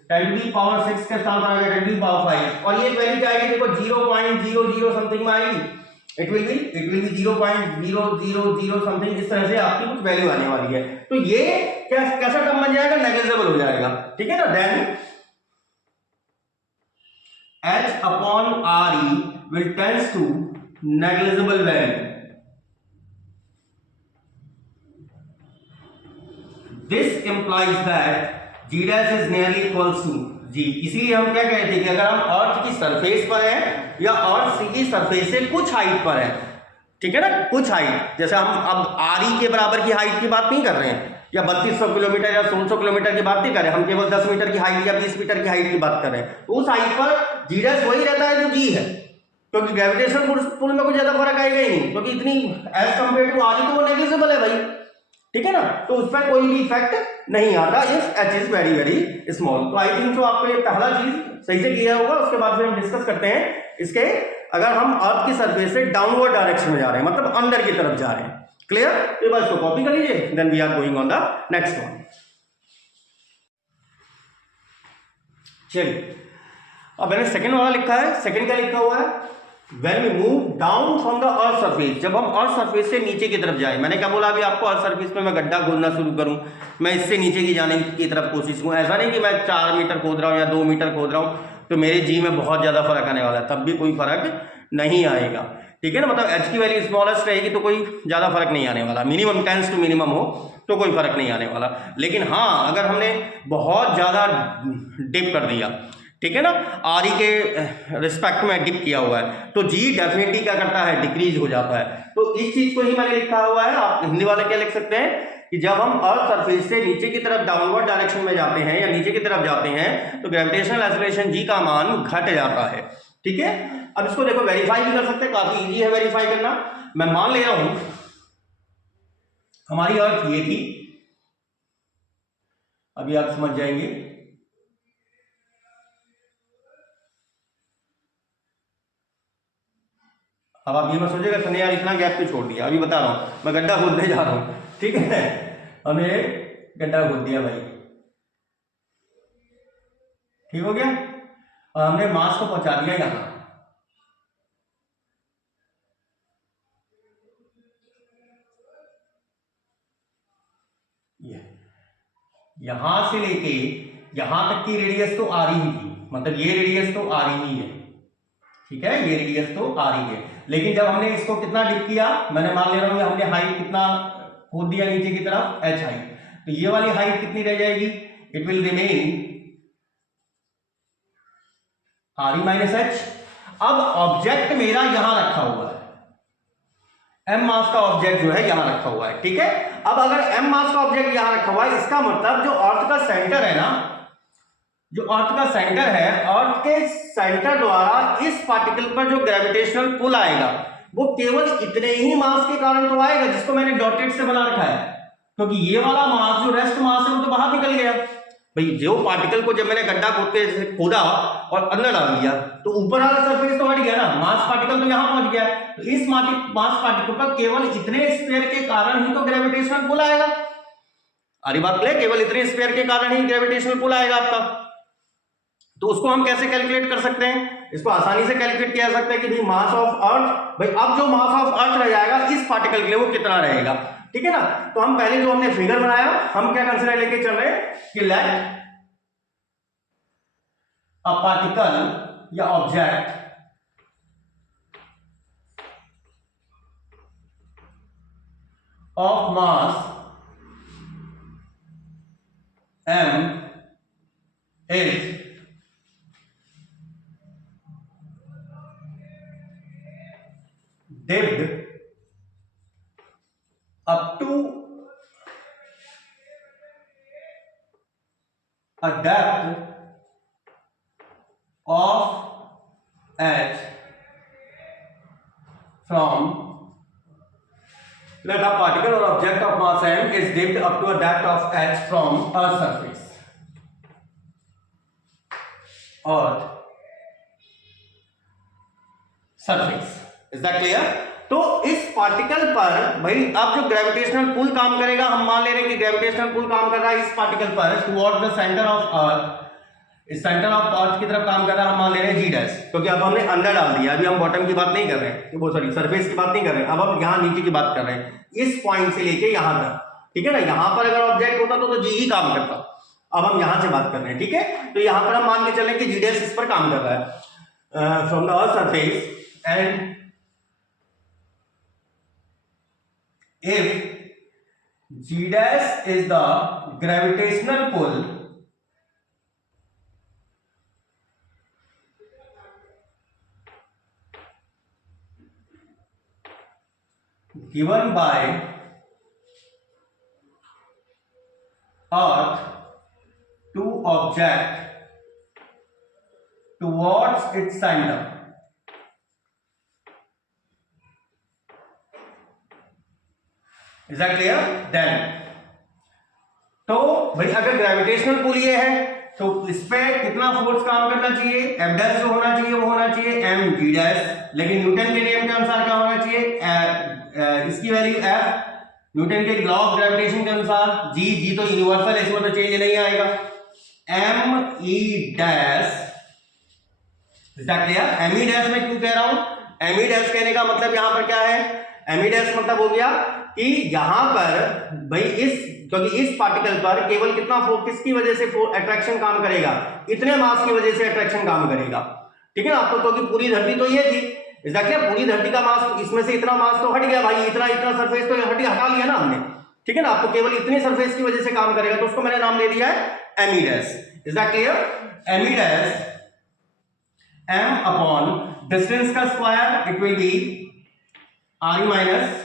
10 की पावर 6 के साथ आ गया 10 की पावर 5, और ये वैल्यू क्या आएगी देखो 0.00 समथिंग में आएगी, इट विल बी 0.000 समथिंग, इस तरह से आपकी कुछ वैल्यू आने वाली है। तो ये कैसा टर्म बन जाएगा, नेग्लिजिबल हो जाएगा, ठीक है ना। Then h upon R E will tends to negligible value, this implies that g dash is nearly equals to g। इसीलिए हम क्या कहते हैं कि अगर हम अर्थ की सरफेस पर हैं या अर्थ की सरफेस से कुछ हाइट पर है, ठीक है ना, कुछ हाइट, जैसे हम अब आर ई के बराबर की हाइट की बात नहीं कर रहे हैं, या 3200 किलोमीटर या 1600 किलोमीटर की बात नहीं कर रहे हैं, हम केवल 10 मीटर की हाइट या 20 मीटर की हाइट की बात कर रहे हैं, तो उस हाइट पर जी डैश वही रहता है जो जी है, क्योंकि ग्रेविटेशनल पुल में कुछ ज्यादा फर्क आएगा ही नहीं, क्योंकि इतनी as compare to R E तो वो नेग्लिजिबल है भाई, ठीक है ना, तो उस पर कोई भी इफेक्ट नहीं आता if H is very very small. तो आई थिंक तो आपको ये पहला चीज सही से क्लियर होगा, उसके बाद फिर हम डिस्कस करते हैं इसके, अगर हम अर्थ की सरफेस से डाउनवर्ड डायरेक्शन में जा रहे हैं, मतलब अंदर की तरफ जा रहे हैं, क्लियर। तो बस इसको कॉपी कर लीजिए, then we are going on the next one. चलिए अब मैंने सेकंड वाला लिखा है, सेकंड क्या लिखा हुआ है, When we move down from the earth surface, जब हम अर्थ सरफेस से नीचे की तरफ जाए, मैंने क्या बोला अभी आपको, अर्थ सरफेस में मैं गड्ढा खोदना शुरू करूं, मैं इससे नीचे की जाने की तरफ कोशिश करूं, ऐसा नहीं कि मैं 4 मीटर खोद रहा हूं या 2 मीटर खोद रहा हूं तो मेरे जी में बहुत ज्यादा फर्क आने वाला है, तब भी कोई फर्क नहीं आएगा, ठीक है ना, मतलब एच की वैल्यू स्मॉलेस्ट रहेगी तो कोई ज्यादा फर्क नहीं आने वाला, मिनिमम टेंस टू मिनिमम हो तो कोई फर्क नहीं आने वाला। लेकिन हाँ अगर हमने बहुत ज्यादा डिप कर दिया, ठीक है ना, आर ई के रिस्पेक्ट में डिप किया हुआ है, तो जी डेफिनेटली क्या करता है, डिक्रीज हो जाता है। तो इस चीज को ही मैंने लिखा हुआ है, आप हिंदी वाले क्या लिख सकते हैं कि जब हम अर्थ सरफेस से नीचे की तरफ डाउनवर्ड डायरेक्शन में जाते हैं या नीचे की तरफ जाते हैं तो ग्रेविटेशनल एक्सेलरेशन जी का मान घट जाता है, ठीक है। अब इसको देखो वेरीफाई भी कर सकते हैं, काफी इजी है वेरीफाई करना। मैं मान ले रहा हूं हमारी अर्थ ये थी, अभी आप समझ जाएंगे, अब आप ये मत सोचिएगा तने यार इतना गैप क्यों छोड़ दिया, अभी बता रहा हूं, मैं गड्ढा खोदने जा रहा हूं, ठीक है, हमने गड्ढा खोद दिया भाई, ठीक हो गया, और हमने मास को पहुंचा दिया यहां, यहां से लेके यहां तक की रेडियस तो आ रही थी, मतलब ये रेडियस तो आ रही है, ठीक है, ये रेडियस तो आ रही है, लेकिन जब हमने इसको कितना डिप किया, मैंने मान ले रहा हूं कि हमने हाइट कितना खोद दिया नीचे की तरफ, एच हाइट, तो ये वाली हाइट कितनी रह जाएगी, it will remain are E minus H. अब ऑब्जेक्ट मेरा यहां रखा हुआ है, एम मास का ऑब्जेक्ट जो है यहां रखा हुआ है, ठीक है। अब अगर एम मास का ऑब्जेक्ट यहां रखा हुआ है, इसका मतलब जो अर्थ का सेंटर है ना, जो अर्थ का सेंटर है, अर्थ के सेंटर द्वारा इस पार्टिकल पर जो ग्रेविटेशनल पुल आएगा वो केवल इतने ही मास के कारण तो आएगा जिसको मैंने डॉटेड से बना रखा है, क्योंकि ये वाला मास जो रेस्ट मास है वो तो बाहर निकल गया भाई। जो पार्टिकल को जब मैंने गड्ढा खोदा और अंदर डाल दिया तो ऊपर वाला सरफेस तो हट गया ना, मास पार्टिकल तो यहां पहुंच गया, तो इस मास पार्टिकल पर केवल इतने स्फीयर के कारण ही तो ग्रेविटेशनल पुल आएगा। अरे बात क्लियर, केवल इतने स्फीयर के कारण ही ग्रेविटेशनल पुल आएगा आपका। तो उसको हम कैसे कैलकुलेट कर सकते हैं, इसको आसानी से कैलकुलेट किया जा सकता है कि भाई मास ऑफ अर्थ, भाई अब जो मास ऑफ अर्थ रह जाएगा इस पार्टिकल के लिए वो कितना रहेगा, ठीक है ना। तो हम पहले जो हमने फिगर बनाया, हम क्या कंसीडर लेके चल रहे हैं कि लेट अ पार्टिकल या object of mass m dipped up to a depth of h from, let a particle or object of mass m is dipped up to a depth of h from Earth's surface. Earth surface. Is that clear? तो इस particle पर भाई अब जो gravitational pull काम करेगा, हम मान ले रहे हैं कि ग्रेविटेशनल पुल काम कर रहा है इस पार्टिकल पर टुवर्ड द सेंटर ऑफ अर्थ, इस सेंटर ऑफ अर्थ की तरफ काम कर रहा है, हम मान ले रहे हैं जी डैश, क्योंकि अब हमने अंदर डाल दिया, अभी हम बॉटम की बात नहीं कर रहे हैं, वो सॉरी सरफेस की बात नहीं कर रहे हैं, अब हम यहाँ नीचे की बात कर रहे हैं, इस पॉइंट से लेके यहाँ तक, ठीक है ना। यहाँ पर अगर ऑब्जेक्ट होता तो जी ही काम करता, अब हम यहाँ से बात कर रहे हैं, ठीक है। तो यहाँ पर हम मान के चलें कि जी डैश इस पर काम कर रहा है from the earth surface, and if G dash is the gravitational pull given by Earth to object towards its center, Is that clear? Then तो भाई अगर ग्रेविटेशनल पुल ये है तो इस पे कितना फोर्स काम करना चाहिए, एफ डैश जो होना चाहिए वो होना चाहिए एम जी डैश, लेकिन न्यूटन के नियम के अनुसार क्या होना चाहिए, इसकी वैल्यू एफ, न्यूटन के लॉ ऑफ ग्रेविटेशन के अनुसार जी तो यूनिवर्सल है, इसमें तो चेंज नहीं आएगा, M E dash. Is that clear? M E dash में क्यों कह रहा हूं, एम ई डैश कहने का मतलब यहां पर क्या है, एम ई डैश मतलब हो गया कि यहां पर भाई क्योंकि इस पार्टिकल पर केवल कितना फोर्स, किसकी वजह से अट्रैक्शन काम करेगा, इतने मास की वजह से अट्रैक्शन काम करेगा, ठीक है ना। आपको क्योंकि पूरी धरती तो ये थी, इसका क्या पूरी धरती का मास, इसमें से इतना मास तो हट गया भाई, इतना सरफेस तो हटा लिया ना हमने, ठीक है ना। आपको केवल इतनी सरफेस की वजह से काम करेगा, तो उसको मैंने नाम दे दिया है M E dash. Is that clear? M E dash M upon distance का square, it will be R minus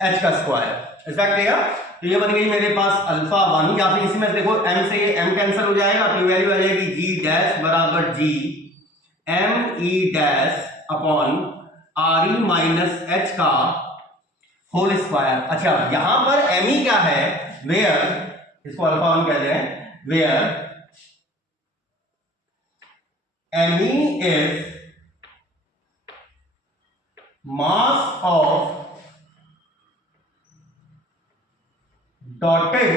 H का स्क्वायर। Is that clear? तो ये बन गई मेरे पास अल्फा 1, या फिर इसमें देखो m से m कैंसिल हो जाएगा, अपनी वैल्यू आ जाएगी g डैश बराबर g m e dash upon r e minus h का होल स्क्वायर। अच्छा यहां पर m e क्या है, वेयर, इसको अल्फा 1 कहते हैं, where m e is mass of dotted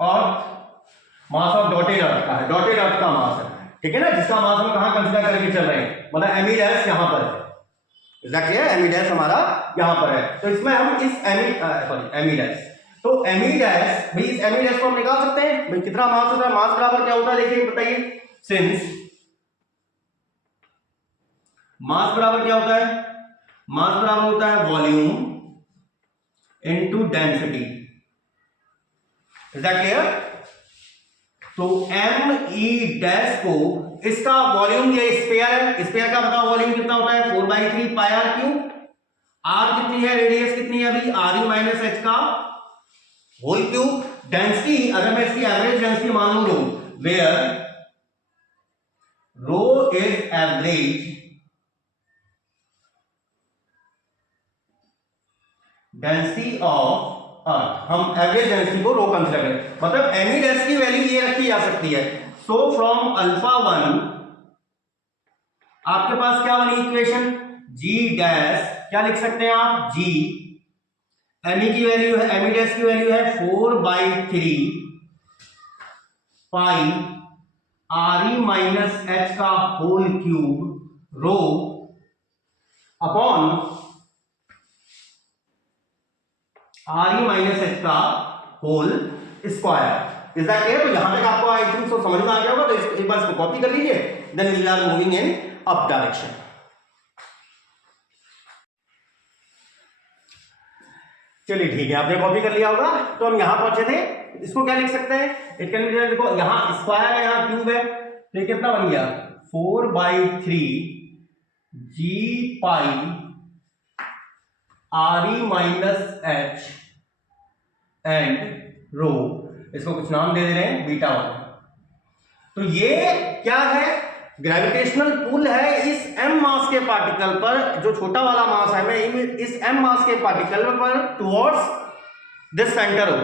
earth, mass of dotted earth का है, डॉटेड अर्थ का मास है, ठीक है ना, जिसका मास हम कहां कंसीडर करके चल रहे हैं, मतलब एम ई डैश यहां पर है। Is that clear? M E dash हमारा यहां पर है, तो इसमें हम इस एम ई डैश, तो एम ई डैश भाई इस एम ई डैश को हम निकाल सकते हैं भाई, कितना मास होता है, मास बराबर क्या होता है देखिए बताइए, सिंस मास बराबर क्या होता है, मास बराबर होता है volume into density. Is that clear? तो एम ई डैश को, इसका वॉल्यूम ये स्फीयर है, स्फीयर का बताओ वॉल्यूम कितना होता है, 4/3 पाई आर क्यूब, आर कितनी है, रेडियस कितनी है अभी, आर ई माइनस एच का होल क्यूब, डेंसिटी अगर मैं इसकी एवरेज डेंसिटी मान लूं, where rho is average density of Earth, हम एवरेज डेंसिटी को रो कंसीडर करें, मतलब एम ई डैश की वैल्यू ये रखी जा सकती है। सो फ्रॉम अल्फा 1 आपके पास क्या बनी इक्वेशन, जी डैश क्या लिख सकते हैं आप, जी एम ई की वैल्यू है, एम ई डैश की वैल्यू है 4/3 pi R E minus H का whole cube rho upon R E minus H का whole square. Is that clear? तो यहां तक आपको आई थिंक सो समझ में आ गया होगा, तो एक बार इसको कॉपी कर लीजिए, then we are moving in up direction. चलिए ठीक है, आपने कॉपी कर लिया होगा, तो हम यहां पहुंचे थे, इसको क्या लिख सकते हैं, इट कैन बी, देखो यहां स्क्वायर है, यहां क्यूब है, तो ये कितना बन गया 4/3 G pi R E minus H and rho, इसको कुछ नाम दे दे रहे हैं बीटा 1। तो ये क्या है, ग्रेविटेशनल पुल है इस m मास के पार्टिकल पर, जो छोटा वाला मास है, मैं इस m मास के पार्टिकल पर टुवर्ड्स दिस सेंटर हो,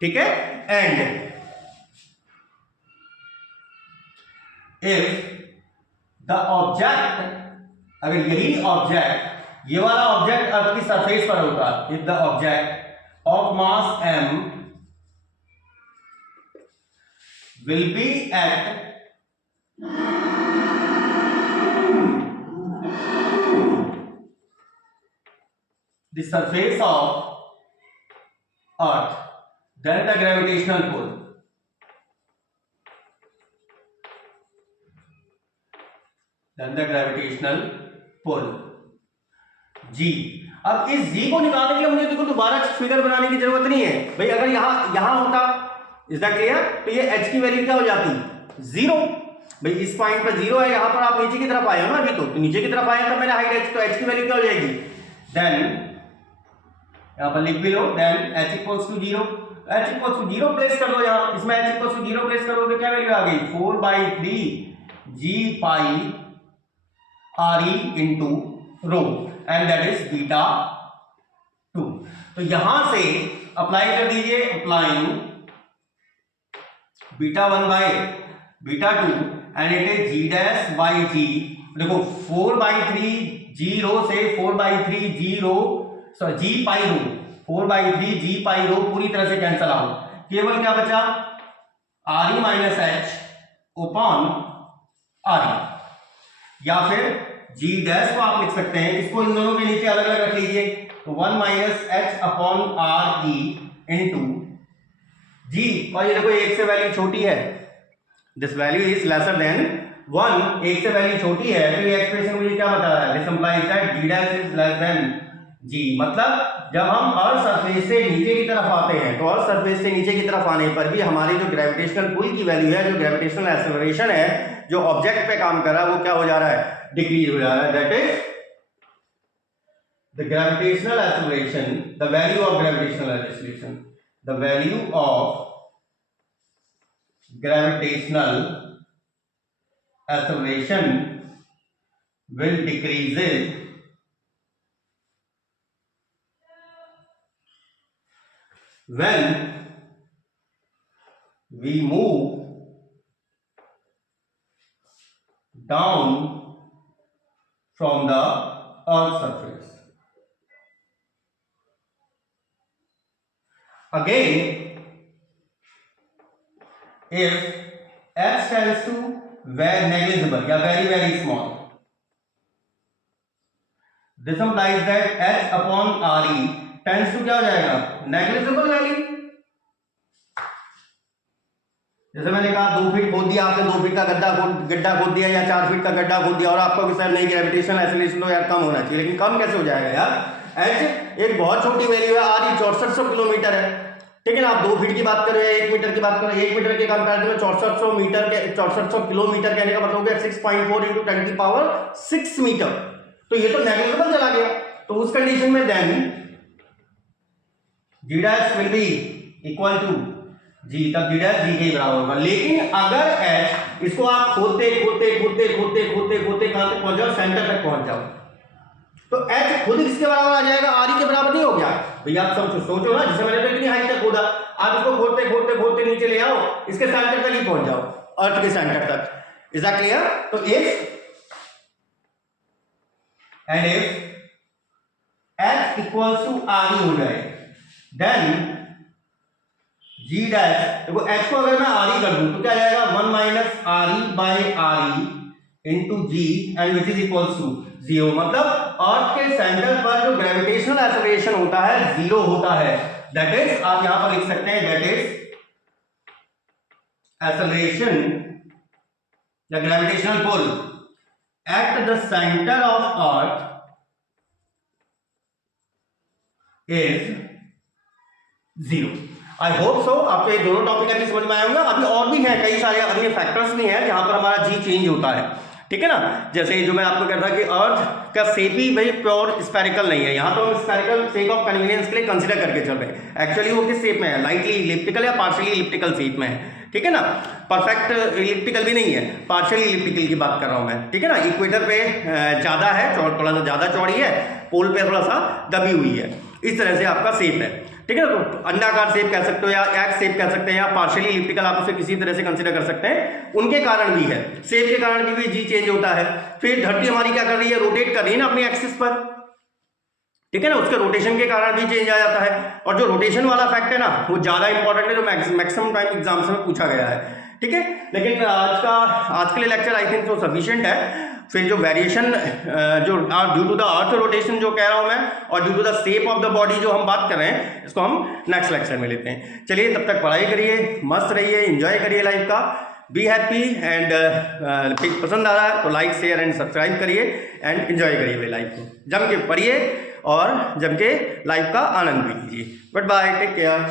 ठीक है। एंड इफ द ऑब्जेक्ट, अगर यही ऑब्जेक्ट, ये वाला ऑब्जेक्ट अर्थ की सरफेस पर होता, if the object of mass m will be at the surface of earth, then the gravitational pull, G। अब इस G को निकालने के लिए मुझे देखो दोबारा फिगर बनाने की जरूरत नहीं है भाई। अगर यहां होता, इज दैट क्लियर, तो ये h की वैल्यू क्या हो जाती, 0 भाई। इस पॉइंट पर 0 है, यहां पर आप नीचे की तरफ आए हो ना अभी, तो नीचे की तरफ आए तो मैंने हाइट h, तो h की वैल्यू क्या हो जाएगी, देन यहां पर लिख भी लो, then h equals to 0, h equals to 0 place कर दो यहां, इसमें h इक्वल्स टू 0 प्लेस कर दो तो क्या वैल्यू आ गई, 4/3 g pi r e into rho, and that is beta 2। तो यहां से अप्लाई कर दीजिए, applying beta 1 by beta 2 and it is g dash by g। देखो 4/3 g रो से 4/3 g rho, sorry g pi rho, 4/3 g pi rho पूरी तरह से कैंसल आउट, केवल क्या बचा, r e minus H upon r e, या फिर g डैश को आप लिख सकते हैं, इसको इन दोनों के नीचे अलग अलग रख लीजिए, तो 1 minus H upon R E into G, और ये देखो एक से वैल्यू छोटी है, this value is lesser than 1, एक से वैल्यू छोटी है, तो ये एक्सप्रेशन मुझे क्या बता रहा है, this implies that g dash is less than g। मतलब जब हम अर्थ सरफेस से नीचे की तरफ आते हैं, तो अर्थ सरफेस से नीचे की तरफ आने पर भी हमारी जो ग्रेविटेशनल पुल की वैल्यू है, जो ग्रेविटेशनल एक्सेलरेशन है, जो ऑब्जेक्ट पे काम कर रहा है, वो क्या हो जा रहा है, डिक्रीज हो जा रहा है, that is the gravitational acceleration, the value of gravitational acceleration, the value of gravitational acceleration will decreases when we move down from the earth surface. Again, if h tends to very negligible या very small, this implies that h upon re tends to क्या हो जाएगा, negligible value. जैसे मैंने कहा 2 feet खोद दिया आपने, 2 फीट का गड्ढा खोद दिया या 4 फीट का गड्ढा खोद दिया, और आपको कि सर नहीं ग्रेविटेशनल एक्सेलरेशन तो यार कम होना चाहिए, लेकिन कम कैसे हो जाएगा यार, h एक बहुत छोटी वैल्यू है, r 6400 किलोमीटर है, ठीक है ना। आप 2 फीट की बात करें, 1 मीटर की बात करें, 1 मीटर के कंपैरिजन में 6400 मीटर के 6400 किलोमीटर कहने का मतलब हो गया 6.4 × 10⁶ मीटर, तो ये तो नेग्लिजिबल चला गया। तो उस कंडीशन में then g dash will be equal to g, तब g डैश g के बराबर होगा। लेकिन अगर h, इसको आप खोदते कहां तक पहुंच जाओ, सेंटर तक पहुंच जाओ, तो h खुद किसके बराबर आ जाएगा, r के बराबर नहीं हो गया भैया। आप सोचो ना, जैसे मैंने तो इतनी हाइट तक खोदा, आप इसको खोदते नीचे ले आओ, इसके सेंटर तक ही पहुंच जाओ, अर्थ के सेंटर तक। Is that clear? तो if and if h equals to r हो जाए, देन g डैश, देखो h को अगर मैं r कर दूं तो क्या जाएगा, 1 minus r e by r e into g, and which is equals to 0। मतलब अर्थ के सेंटर पर जो ग्रेविटेशनल एक्सेलरेशन होता है 0 होता है, दैट इज, आप यहां पर लिख सकते हैं, दैट इज एक्सेलरेशन या gravitational pull at the centre of Earth is 0। I hope so आपको ये दोनों टॉपिक अभी समझ में आए होंगे। अभी और भी है, कई सारे अन्य फैक्टर्स भी हैं जहां पर हमारा जी चेंज होता है। ठीक है ना। जैसे जो मैं आपको कह रहा था कि अर्थ का शेप ही भाई प्योर स्फेरिकल नहीं है, यहाँ तो हम स्फेरिकल सेक ऑफ कन्वीनियंस के लिए कंसिडर करके चल रहे हैं। एक्चुअली वो किस शेप में है, लाइटली इलिप्टिकल या पार्शियली इलिप्टिकल शेप में है, ठीक है ना। परफेक्ट इलिप्टिकल भी नहीं है, पार्शियली इलिप्टिकल की बात कर रहा हूँ मैं, ठीक है ना। इक्वेटर पे ज़्यादा है, थोड़ा सा ज़्यादा चौड़ी है, पोल पे थोड़ा सा दबी हुई है, इस तरह से आपका शेप है, ठीक है ना। तो अंडाकार शेप कह सकते हो या एक्स शेप कह सकते हैं या पार्शियली इलिप्टिकल, आप उसे किसी तरह से कंसीडर कर सकते हैं। उनके कारण भी है, शेप के कारण भी जी चेंज होता है। फिर धरती हमारी क्या कर रही है, रोटेट कर रही है ना अपनी एक्सिस पर, ठीक है ना, उसके रोटेशन के कारण भी चेंज आ जाता है। और जो रोटेशन वाला फैक्ट है ना वो ज़्यादा इंपॉर्टेंट है, जो मैक्सिमम टाइम एग्जाम्स में पूछा गया है, ठीक है। लेकिन आज के लिए लेक्चर आई थिंक तो सफिशिएंट है। फिर जो वेरिएशन जो due to the earth rotation जो कह रहा हूं मैं, और due to the shape of the body जो हम बात कर रहे हैं, इसको हम नेक्स्ट लेक्चर में लेते हैं। चलिए तब तक पढ़ाई करिए, मस्त रहिए, एंजॉय करिए लाइफ का, बी हैप्पी एंड पसंद आ रहा है तो लाइक शेयर एंड सब्सक्राइब करिए एंड एंजॉय करिए भाई लाइफ को, जम के पढ़िए और जम के लाइफ का आनंद भी लीजिए। Good bye, take care.